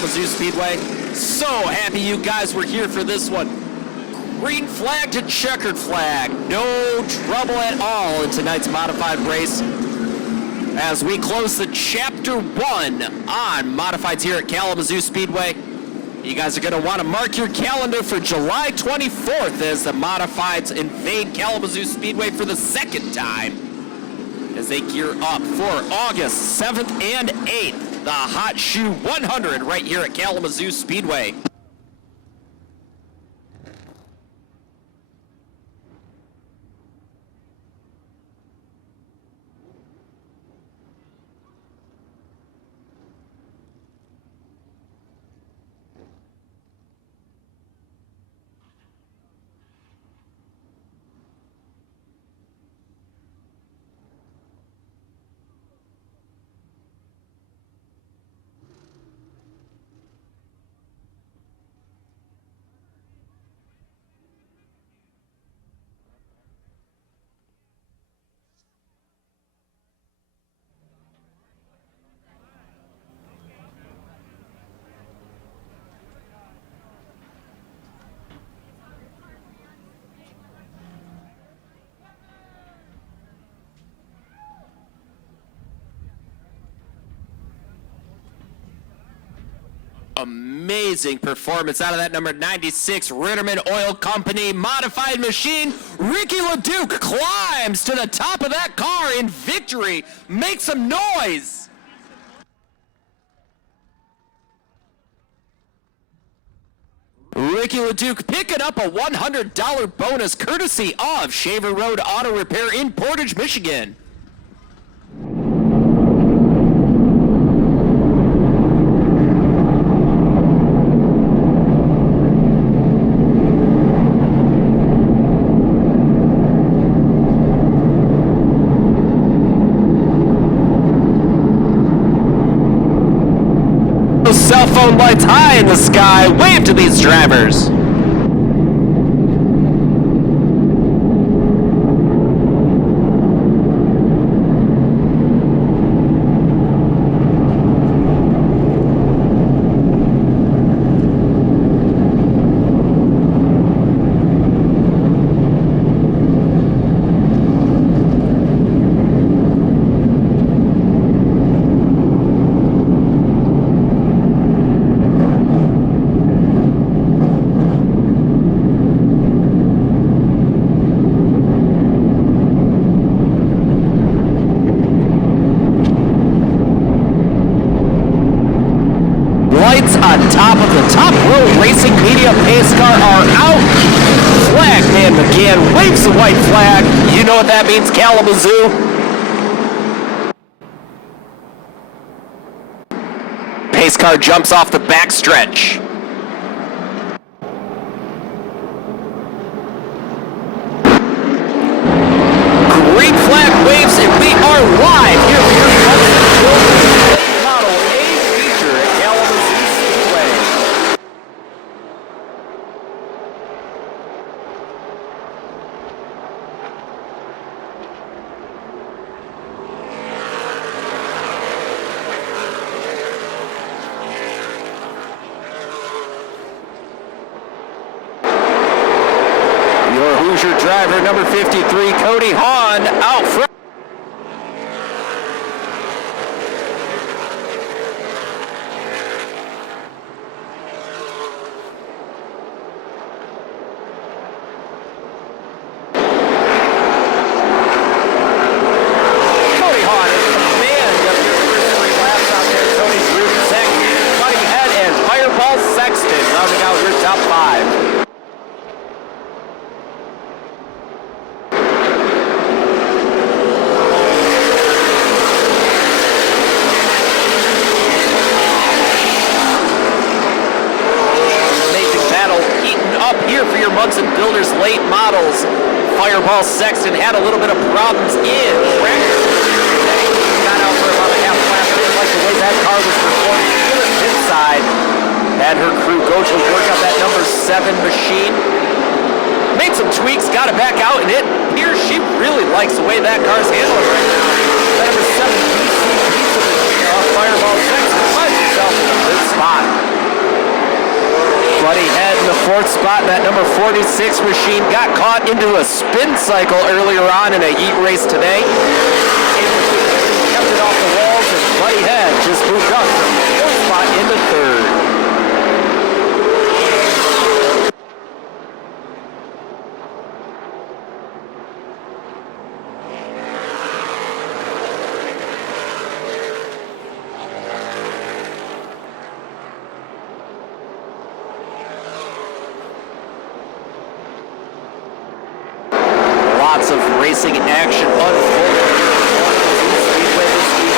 Kalamazoo Speedway. So happy you guys were here for this one. Green flag to checkered flag. No trouble at all in tonight's modified race. As we close the Chapter 1 on modifieds here at Kalamazoo Speedway. You guys are going to want to mark your calendar for July 24th as the modifieds invade Kalamazoo Speedway for the second time as they gear up for August 7th and 8th. The Hot Shoe 100 right here at Kalamazoo Speedway. Amazing performance out of that number 96 Ritterman Oil Company modified machine. Ricky LeDuc climbs to the top of that car in victory. Make some noise. Ricky LeDuc picking up a $100 bonus courtesy of Shaver Road Auto Repair in Portage, Michigan. Cell phone lights high in the sky. Wave to these drivers. points on top of the Top Row Racing Media pace car are out. Flag man McGann waves the white flag. You know what that means, Kalamazoo. Pace car jumps off the backstretch. Green flag waves, and we are live here for your Model A-Feature at Kalamazoo Speedway. Your Hoosier driver, number 53, Cody Hahn, out front. Cody Hahn is the man of your first three laps out there. Tony Bruce, second, Buddy Head, and Fireball Sexton rounding out your top five. Here for your Munson Builders late models. Fireball Sexton had a little bit of problems in practice. Got out for about a half lap. Didn't like the way that car was performing. Good inside. Had her crew go to work on that number 7 machine. Made some tweaks, got it back out, and it appears she really likes the way that car's handling right now. That number 7 piece of Fireball Sexton finds himself in the third spot. Buddy Head in the 4th spot. That number 46 machine got caught into a spin cycle earlier on in a heat race today. Kept it off the walls, and Buddy Head just moved up from the 4th spot into 3rd. Lots of racing action unfolding Speedway this week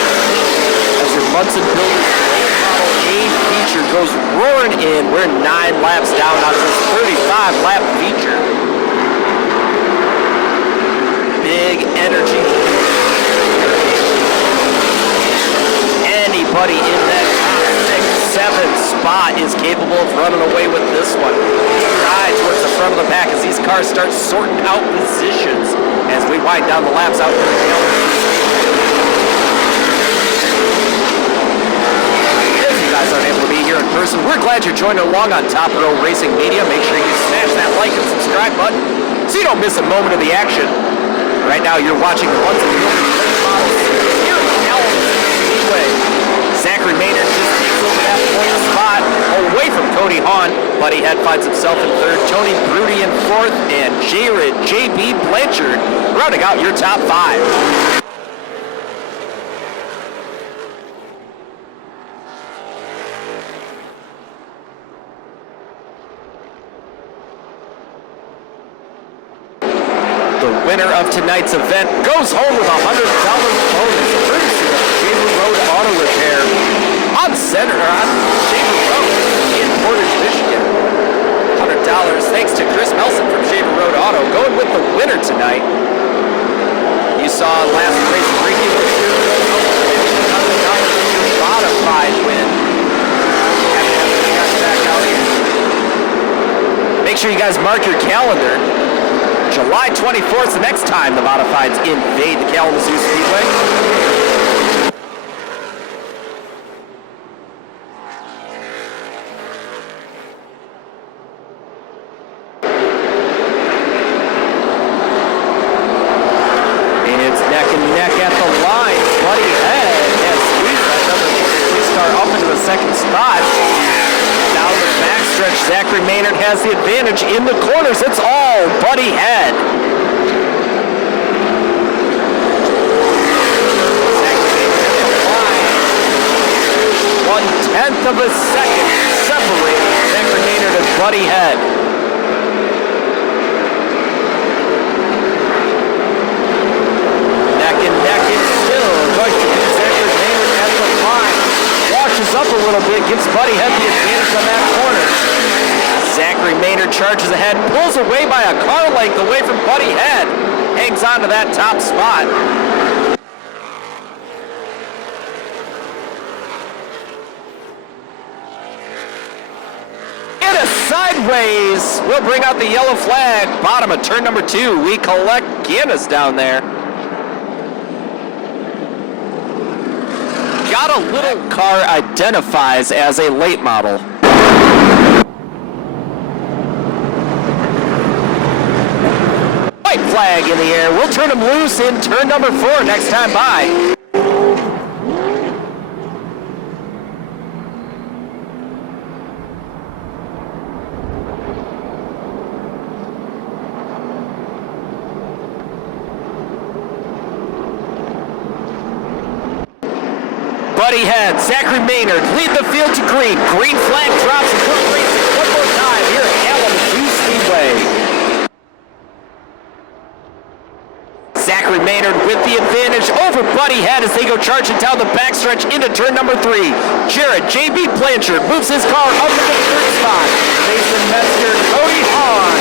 as your Munson Builders late model A-Feature goes roaring in. We're 9 laps down out of this 35-lap feature. Big energy. Anybody in that top 6, 7 spot is capable of running away with this one. Towards the front of the pack as these cars start sorting out positions as we wind down the laps out here. If you guys aren't able to be here in person, we're glad you're joining along on Top Row Racing Media. Make sure you smash that like and subscribe button so you don't miss a moment of the action. Right now you're watching the Munson Builders late models here at Kalamazoo Speedway. Zachary Maynard just takes over that 4th spot away from Cody Hahn. Buddy Head finds himself in 3rd, Tony Brudy in 4th, and Jared J.B. Blanchard rounding out your top 5. The winner of tonight's event goes home with a $100 bonus courtesy of Shaver Road Auto Repair on Shaver Road in Portage, Michigan. $100 thanks to Chris Nelson from Shaver Road Auto going with the winner tonight. You saw last race breaking with $100 modified win. Back out here. Make sure you guys mark your calendar. July 24th is the next time the modifieds invade the Kalamazoo Speedway. And it's neck and neck at the line. Buddy Head has squeezed that number 46 car up into the 2nd spot. Down the backstretch, Zachary Maynard has the advantage in the corners. It's all Buddy Head. 1/10 of a second Buddy Head. Neck and neck is still going to be Zachary Maynard at the line. Washes up a little bit, gives Buddy Head the advantage on that corner. Zachary Maynard charges ahead, pulls away by a car length away from Buddy Head. Hangs on to that top spot. Sideways, we'll bring out the yellow flag. Bottom of turn number 2. We collect Guinness down there. Got a little car identifies as a late model. White flag in the air. We'll turn him loose in turn number 4 next time by. Buddy Head, Zachary Maynard lead the field to green. Green flag drops and we're racing one more time here at Kalamazoo Speedway. Zachary Maynard with the advantage over Buddy Head as they go charging down the backstretch into turn number 3. Jared J.B. Blanchard moves his car up to the third spot. Mason Metzger, Cody Hahn.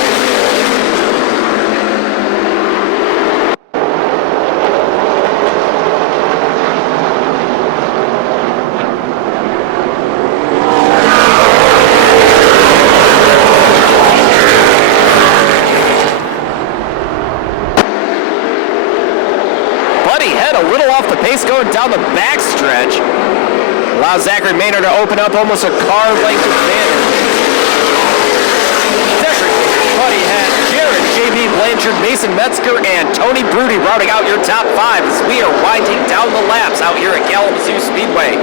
Pace going down the backstretch. Allows Zachary Maynard to open up almost a car length advantage. Zachary, Buddy Head, Jared J.B. Blanchard, Mason Metzger, and Tony Brudy rounding out your top 5 as we are winding down the laps out here at Kalamazoo Speedway. 11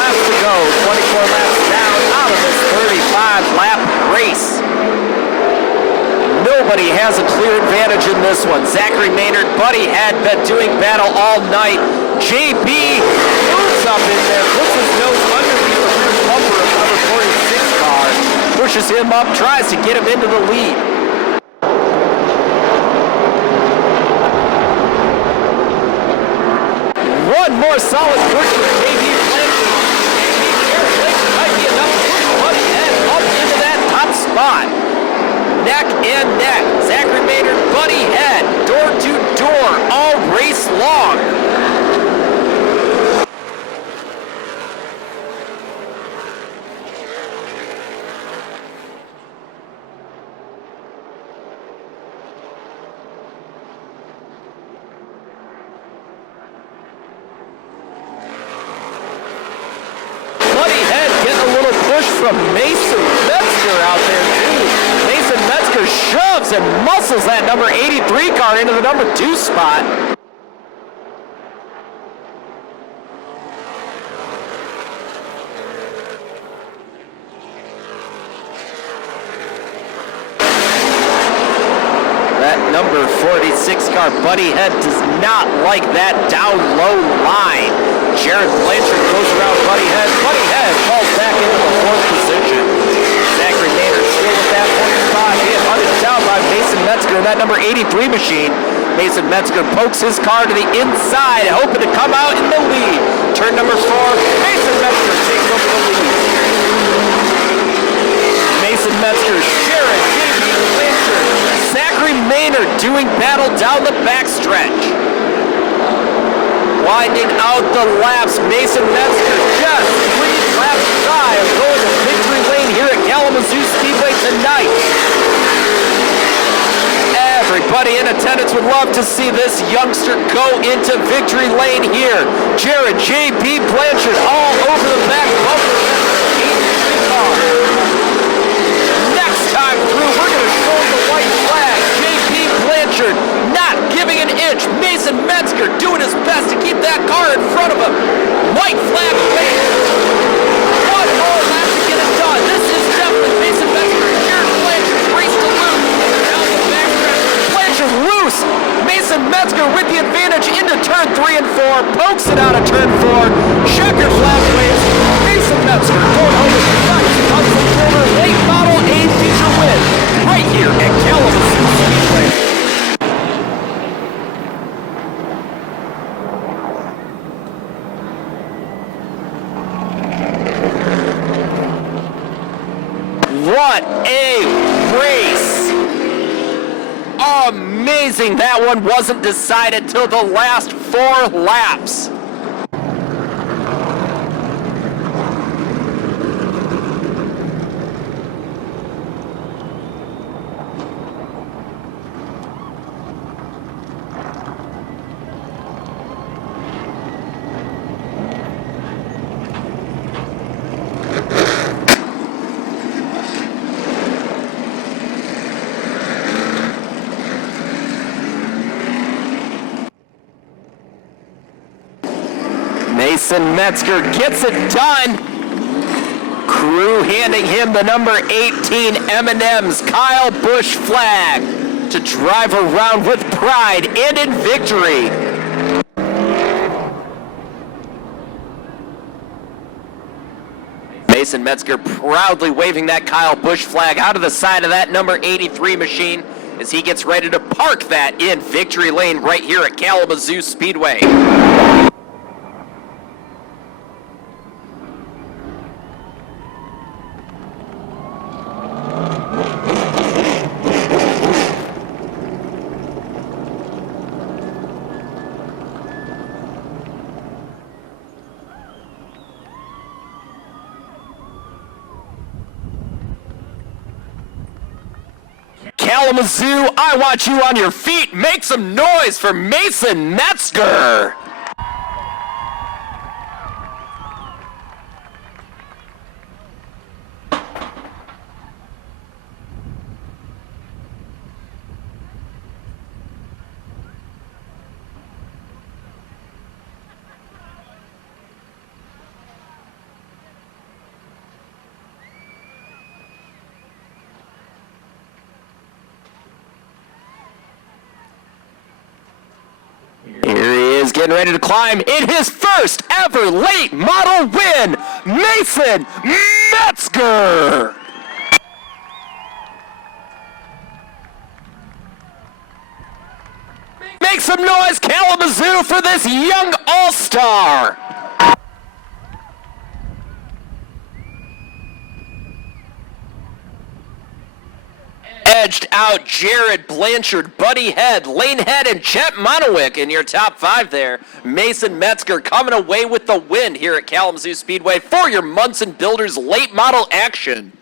laps to go, 24 laps down out of this 35-lap race. Nobody has a clear advantage in this one. Zachary Maynard, Buddy Head been doing battle all night. JB moves up in there, puts his nose underneath the rear bumper of number 46 car, pushes him up, tries to get him into the lead. One more solid push from JB Blanchard. Might be enough to push Buddy Head up into that top spot. Neck and neck. Zachary Maynard, Buddy Head, door to door, all race long. Buddy Head getting a little push from Mason Metzger out there too. Mason Metzger shoves and muscles that number 83 car into the number 2 spot. That number 46 car, Buddy Head, does not like that down low line. Jared Blanchard goes around Buddy Head. Buddy Head falls back into the 4th position. Zachary Maynard still with that 4th spot. Being hunted down by Mason Metzger in that number 83 machine. Mason Metzger pokes his car to the inside, hoping to come out in the lead. Turn number 4, Mason Metzger takes over the lead. Mason Metzger, Jared J.B. Blanchard, Zachary Maynard doing battle down the backstretch. Winding out the laps, Mason Metzger just 3 laps shy of going to victory lane here at Kalamazoo Speedway tonight. Everybody in attendance would love to see this youngster go into victory lane here. Jared J.B. Blanchard all over the back bumper of that car. Next time through, we're going to show the white flag. J.B. Blanchard not giving an inch. Mason Metzger doing his best to keep that car in front of him. White flag waving. One more lap to get it done. This is definitely Mason Metzger and Jared Blanchard race to lose. Down the backstretch. Blanchard loose. Mason Metzger with the advantage into turn 3 and 4. Pokes it out of turn 4. Checker flag waves. Metzger going home with the $5,000 late model A-Feature win right here at Kalamazoo Speedway. What a race! Amazing that one wasn't decided till the last 4 laps. Mason Metzger gets it done. Crew handing him the number 18 M&M's Kyle Busch flag to drive around with pride and in victory. Mason Metzger proudly waving that Kyle Busch flag out of the side of that number 83 machine as he gets ready to park that in victory lane right here at Kalamazoo Speedway. Kalamazoo, I want you on your feet. Make some noise for Mason Metzger. Here he is getting ready to climb in his first ever late model win, Mason Metzger. Make some noise, Kalamazoo, for this young all-star. Edged out Jared Blanchard, Buddy Head, Lane Head, and Chet Monowick in your top 5 there. Mason Metzger coming away with the win here at Kalamazoo Speedway for your Munson Builders late model action.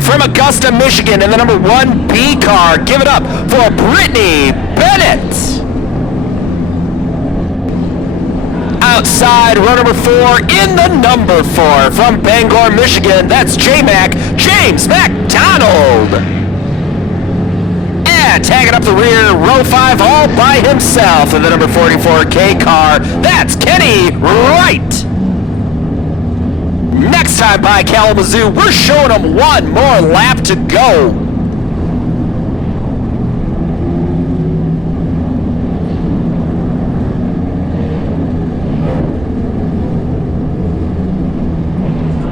From Augusta, Michigan, in the number 1 B car. Give it up for Brittany Bennett. Outside row number 4 in the number 4 from Bangor, Michigan. That's James McDonald. And tagging up the rear, row 5 all by himself in the number 44 K car. That's Kenny Wright. Next time by Kalamazoo, we're showing them one more lap to go.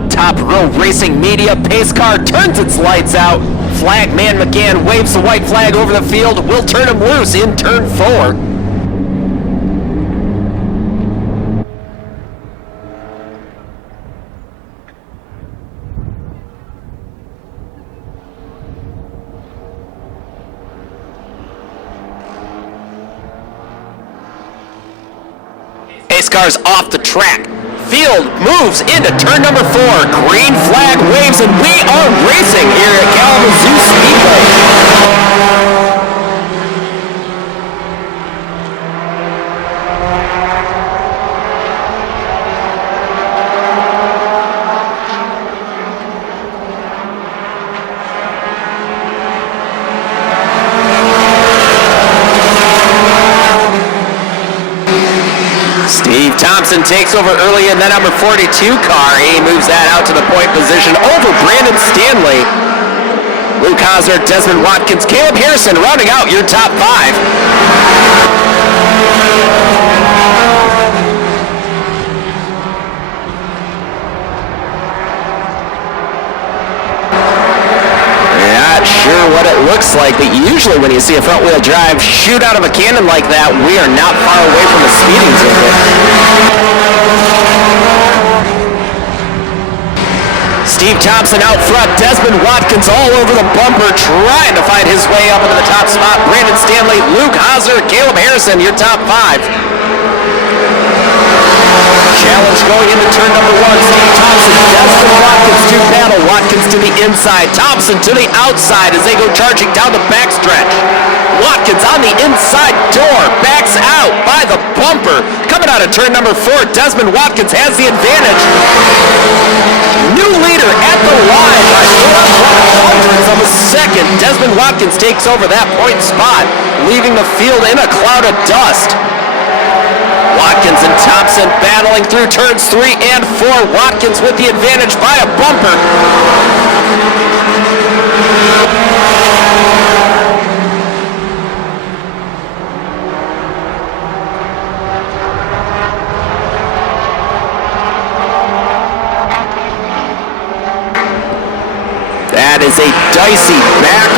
Top row racing media, pace car turns its lights out. Flagman McGann waves the white flag over the field. We'll turn him loose in turn 4. race cars off the track. Field moves into turn number 4. Green flag waves, and we are racing here at Kalamazoo Speedway. Steve Thompson takes over early in that number 42 car. He moves that out to the point position over Brandon Stanley. Luke Hosner, Desmond Watkins, Caleb Harrison rounding out your top 5. Not sure what it looks like, but usually when you see a front-wheel drive shoot out of a cannon like that, we are not far away from a speeding ticket. Steve Thompson out front, Desmond Watkins all over the bumper, trying to find his way up into the top spot. Brandon Stanley, Luke Hosner, Caleb Harrison, your top 5. Challenge going into turn number 1. Steve Thompson, Desmond Watkins to battle. Watkins to the inside, Thompson to the outside as they go charging down the backstretch. Watkins on the inside door, backs out by the bumper. Coming out of turn number 4, Desmond Watkins has the advantage. New leader at the line by 4/100ths of a second. Desmond Watkins takes over that point spot, leaving the field in a cloud of dust. Watkins and Thompson battling through turns 3 and 4. Watkins with the advantage by a bumper. That is a dicey back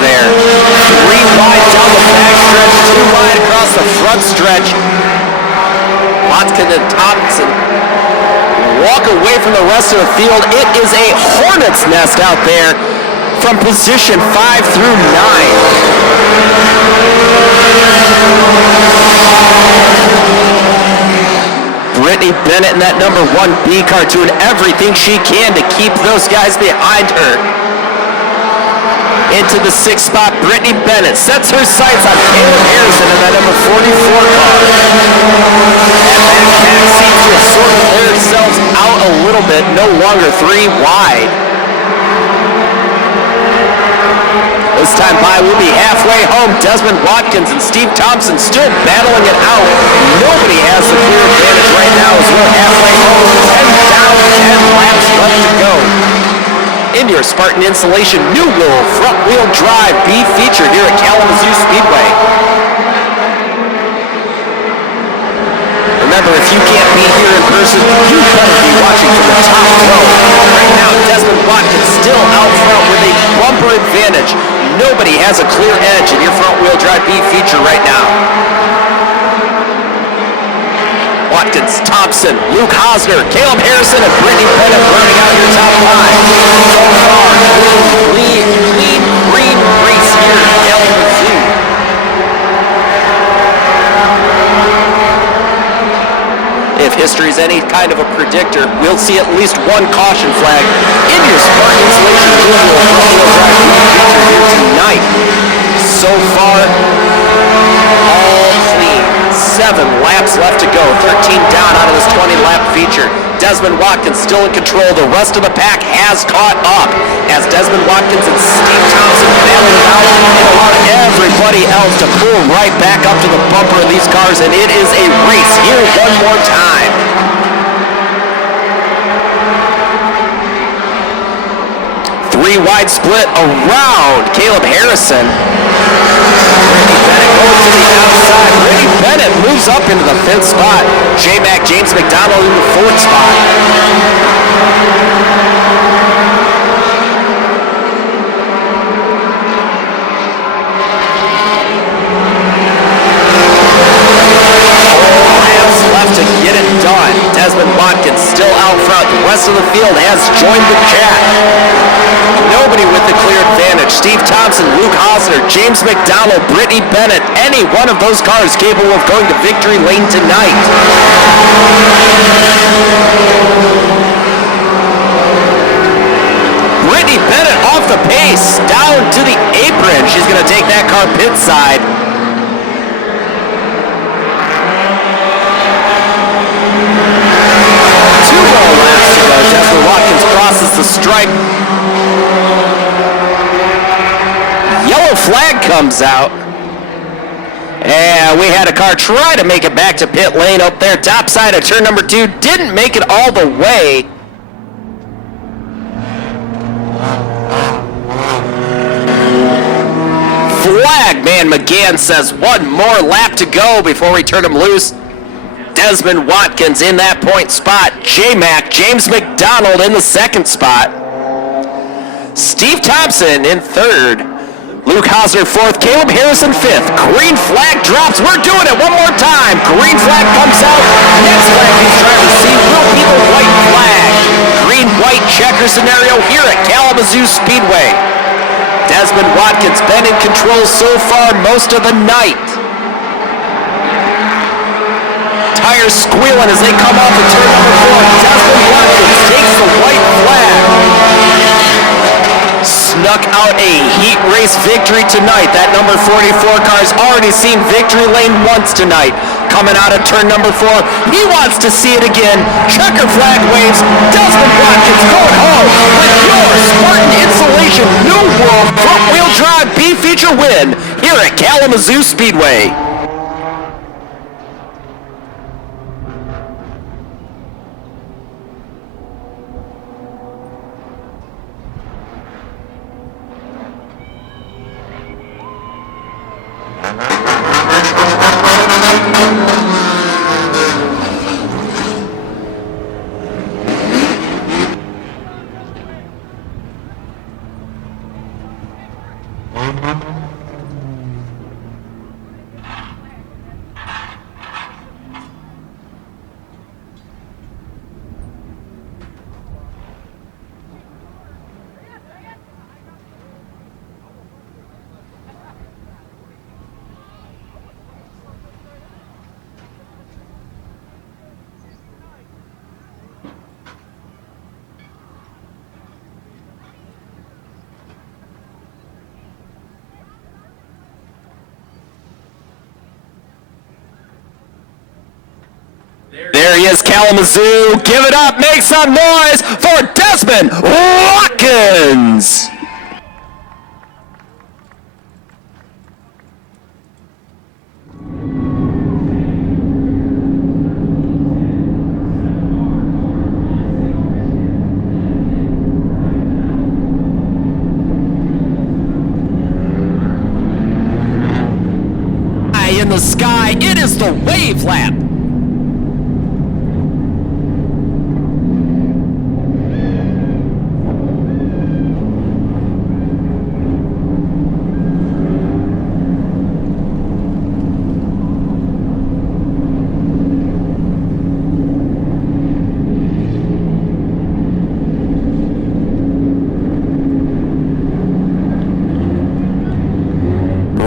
there. 3 wide down the back stretch, 2 wide across the front stretch. Watkins and Thompson walk away from the rest of the field. It is a hornet's nest out there from position 5 through 9. Brittany Bennett in that number 1B car doing everything she can to keep those guys behind her. Into the 6th spot, Brittany Bennett sets her sights on Caleb Harrison in that number 44 car. And that back seems to have sorted themselves out a little bit, no longer 3 wide. This time by will be halfway home. Desmond Watkins and Steve Thompson still battling it out. Nobody has the clear advantage right now as we're halfway home. 10 down, 10 laps left to go. Into your Spartan Insulation New Wool front-wheel drive B-Feature here at Kalamazoo Speedway. Remember, if you can't be here in person, you better be watching from the top row. Right now, Desmond Watkins still out front with a bumper advantage. Nobody has a clear edge in your front-wheel drive B-Feature right now. Watkins, Thompson, Luke Hosner, Caleb Harrison, and Brittany Bennett rounding out your top 5. So far, clean green race here at Kalamazoo. If history is any kind of a predictor, we'll see at least one caution flag in your Spartan Insulation New Wool front-wheel drive B-Feature here tonight. So far, all clean. 7 laps left to go, 13 down out of this 20-lap feature. Desmond Watkins still in control. The rest of the pack has caught up as Desmond Watkins and Steve Thompson battling it out and allow everybody else to pull right back up to the bumper of these cars, and it is a race here one more time. Three wide split around Caleb Harrison. Brittany Bennett goes to the outside. Brittany Bennett moves up into the 5th spot. J-Mac James McDonald in the 4th spot. Left to get it done. Desmond Watkins still out front. The rest of the field has joined the chat. Nobody with the clear advantage. Steve Thompson, Luke Hosner, James McDonald, Brittany Bennett, any one of those cars capable of going to victory lane tonight. Brittany Bennett off the pace, down to the apron. She's going to take that car pit side. Two more laps to go. Desmond Watkins crosses the stripe. Yellow flag comes out. And we had a car try to make it back to pit lane up there. Top side of turn number 2. Didn't make it all the way. Flag, man, McGann says one more lap to go before we turn him loose. Desmond Watkins in that point spot. J-Mac, James McDonald in the second spot. Steve Thompson in third. Luke Hosner fourth. Caleb Harrison fifth. Green flag drops. We're doing it one more time. Green flag comes out. Next flag these drivers see will be the white flag. Green-white checker scenario here at Kalamazoo Speedway. Desmond Watkins been in control so far most of the night. Tires squealing as they come off of turn number 4. Desmond Watkins takes the white flag. Snuck out a heat race victory tonight. That number 44 car's already seen victory lane once tonight. Coming out of turn number 4. He wants to see it again. Checker flag waves. Desmond Watkins going home with your Spartan Insulation New World front-wheel drive B-Feature win here at Kalamazoo Speedway. There he is, Kalamazoo. Give it up, make some noise for Desmond Watkins. In the sky, it is the wave lap.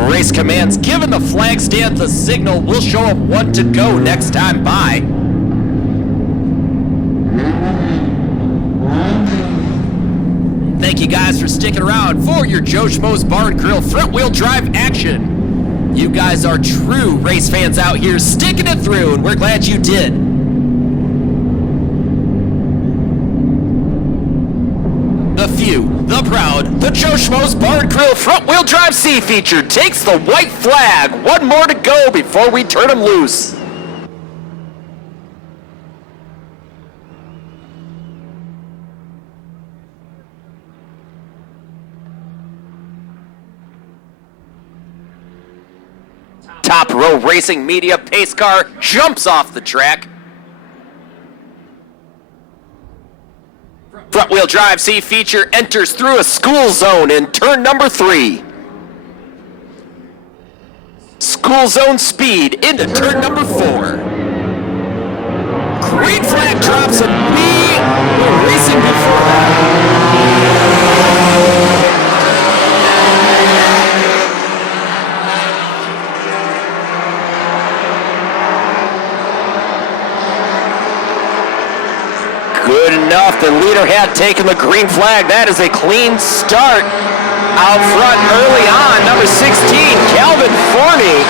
Race commands given the flag stand the signal. We'll show them one to go next time by. Thank you guys for sticking around for your Joe Schmo's Bar and Grill front wheel drive action. You guys are true race fans out here sticking it through, and we're glad you did. The few, the proud, the Joe Schmo's Bar and Grill front-wheel drive C-Feature takes the white flag. One more to go before we turn him loose. Top Row Racing Media pace car jumps off the track. Front-wheel drive C-Feature enters through a school zone in turn number 3. School zone speed into turn number 4. Green flag drops and we Good enough. The leader had taken the green flag. That is a clean start. Out front early on, number 16, Calvin Forney.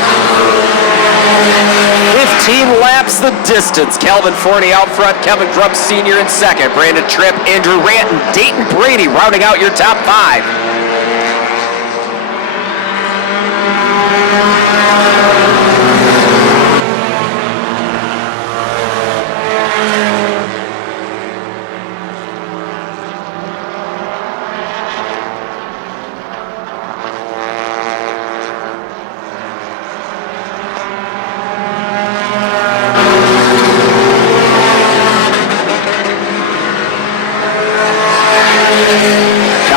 15 laps the distance. Calvin Forney out front, Kevin Grubb Sr. in second. Brandon Tripp, Andrew Rant, and Dayton Brady rounding out your top 5.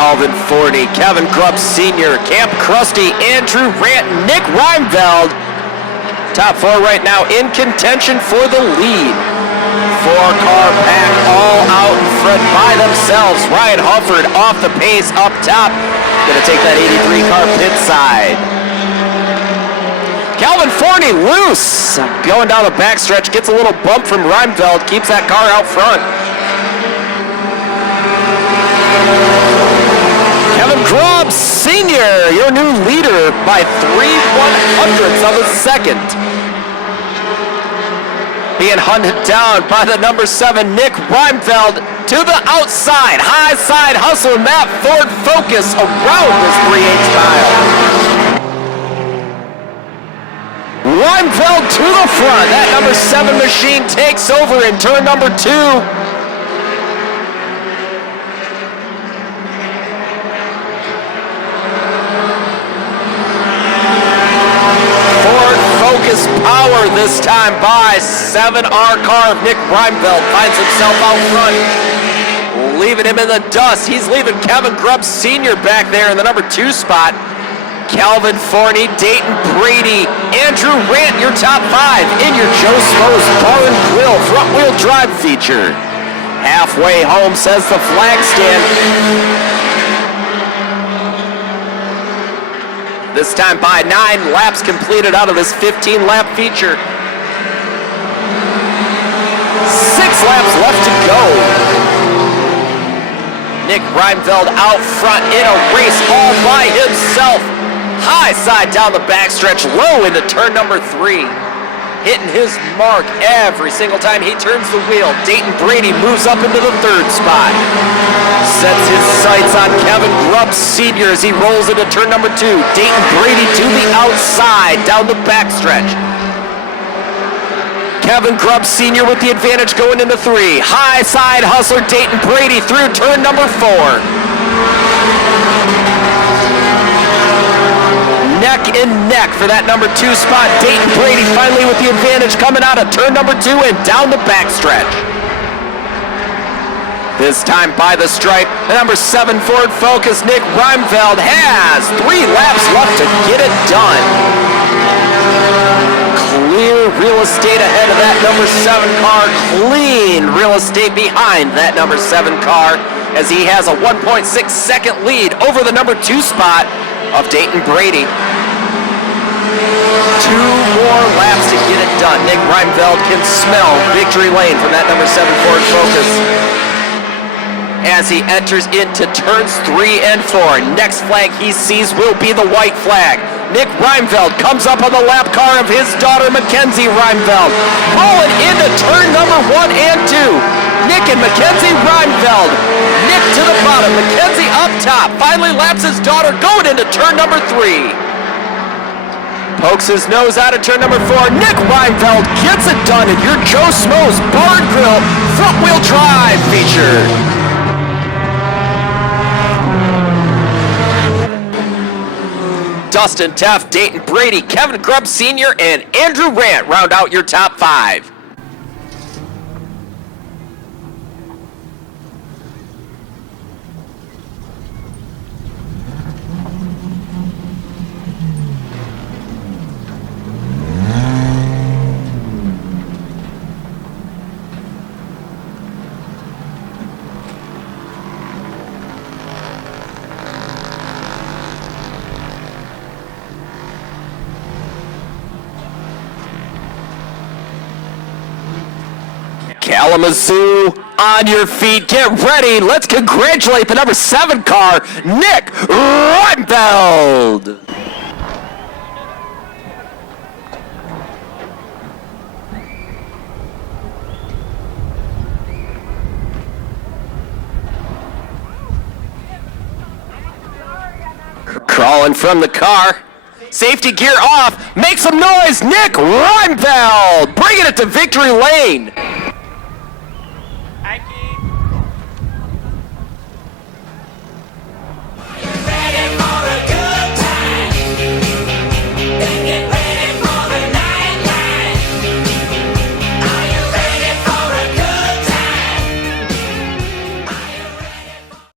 Calvin Forney, Kevin Grubb Sr., Camp Krusty, Andrew Rant, Nick Reinveld. Top 4 right now in contention for the lead. 4-car pack all out in front by themselves. Ryan Hufford off the pace up top. Gonna take that 83 car pit side. Calvin Forney loose. Going down the backstretch, gets a little bump from Reinveld, keeps that car out front. Kevin Grubb Sr., your new leader by 3/100ths of a second. Being hunted down by the number 7, Nick Reinfeld, to the outside. High side hustle, Matt Ford Focus around this 3/8 mile. Reinfeld to the front. That number 7 machine takes over in turn number 2. Focus power this time by 7R car of Nick Reinfeld. Finds himself out front, leaving him in the dust. He's leaving Kevin Grubb Sr. back there in the number 2 spot. Calvin Forney, Dayton Brady, Andrew Rant, your top 5 in your Joe Smo's Bar and Grill front-wheel drive feature. Halfway home, says the flag stand. This time by 9 laps completed out of this 15-lap feature. 6 laps left to go. Nick Reinfeld out front in a race all by himself. High side down the backstretch, low into turn number 3. Hitting his mark every single time he turns the wheel. Dayton Brady moves up into the 3rd spot. Sets his sights on Kevin Grubb Sr. as he rolls into turn number 2. Dayton Brady to the outside down the backstretch. Kevin Grubb Sr. with the advantage going into 3. High side hustler Dayton Brady through turn number 4. Neck and neck for that number 2 spot. Dayton Brady finally with the advantage coming out of turn number 2 and down the backstretch. This time by the stripe, the number 7 Ford Focus, Nick Reinfeld, has 3 laps left to get it done. Clear real estate ahead of that number 7 car. Clean real estate behind that number 7 car as he has a 1.6-second lead over the number 2 spot of Dayton Brady. 2 more laps to get it done. Nick Reinfeld can smell victory lane from that number 7 Ford Focus as he enters into turns 3 and 4. Next flag he sees will be the white flag. Nick Reinfeld comes up on the lap car of his daughter Mackenzie Reinfeld, rolling into turn number 1 and 2. Nick and Mackenzie Reinfeld. Nick to the bottom, Mackenzie up top. Finally laps his daughter going into turn number 3. Pokes his nose out of turn number 4. Nick Reinfeld gets it done in your Joe Smo's Bar and Grill front-wheel drive feature. Dustin Teff, Dayton Brady, Kevin Grubb Sr., and Andrew Rant round out your top 5. Kalamazoo On your feet, get ready. Let's congratulate the number 7 car, Nick Reinfeld. Crawling from the car. Safety gear off. Make some noise, Nick Reinfeld. Bringing it to victory lane.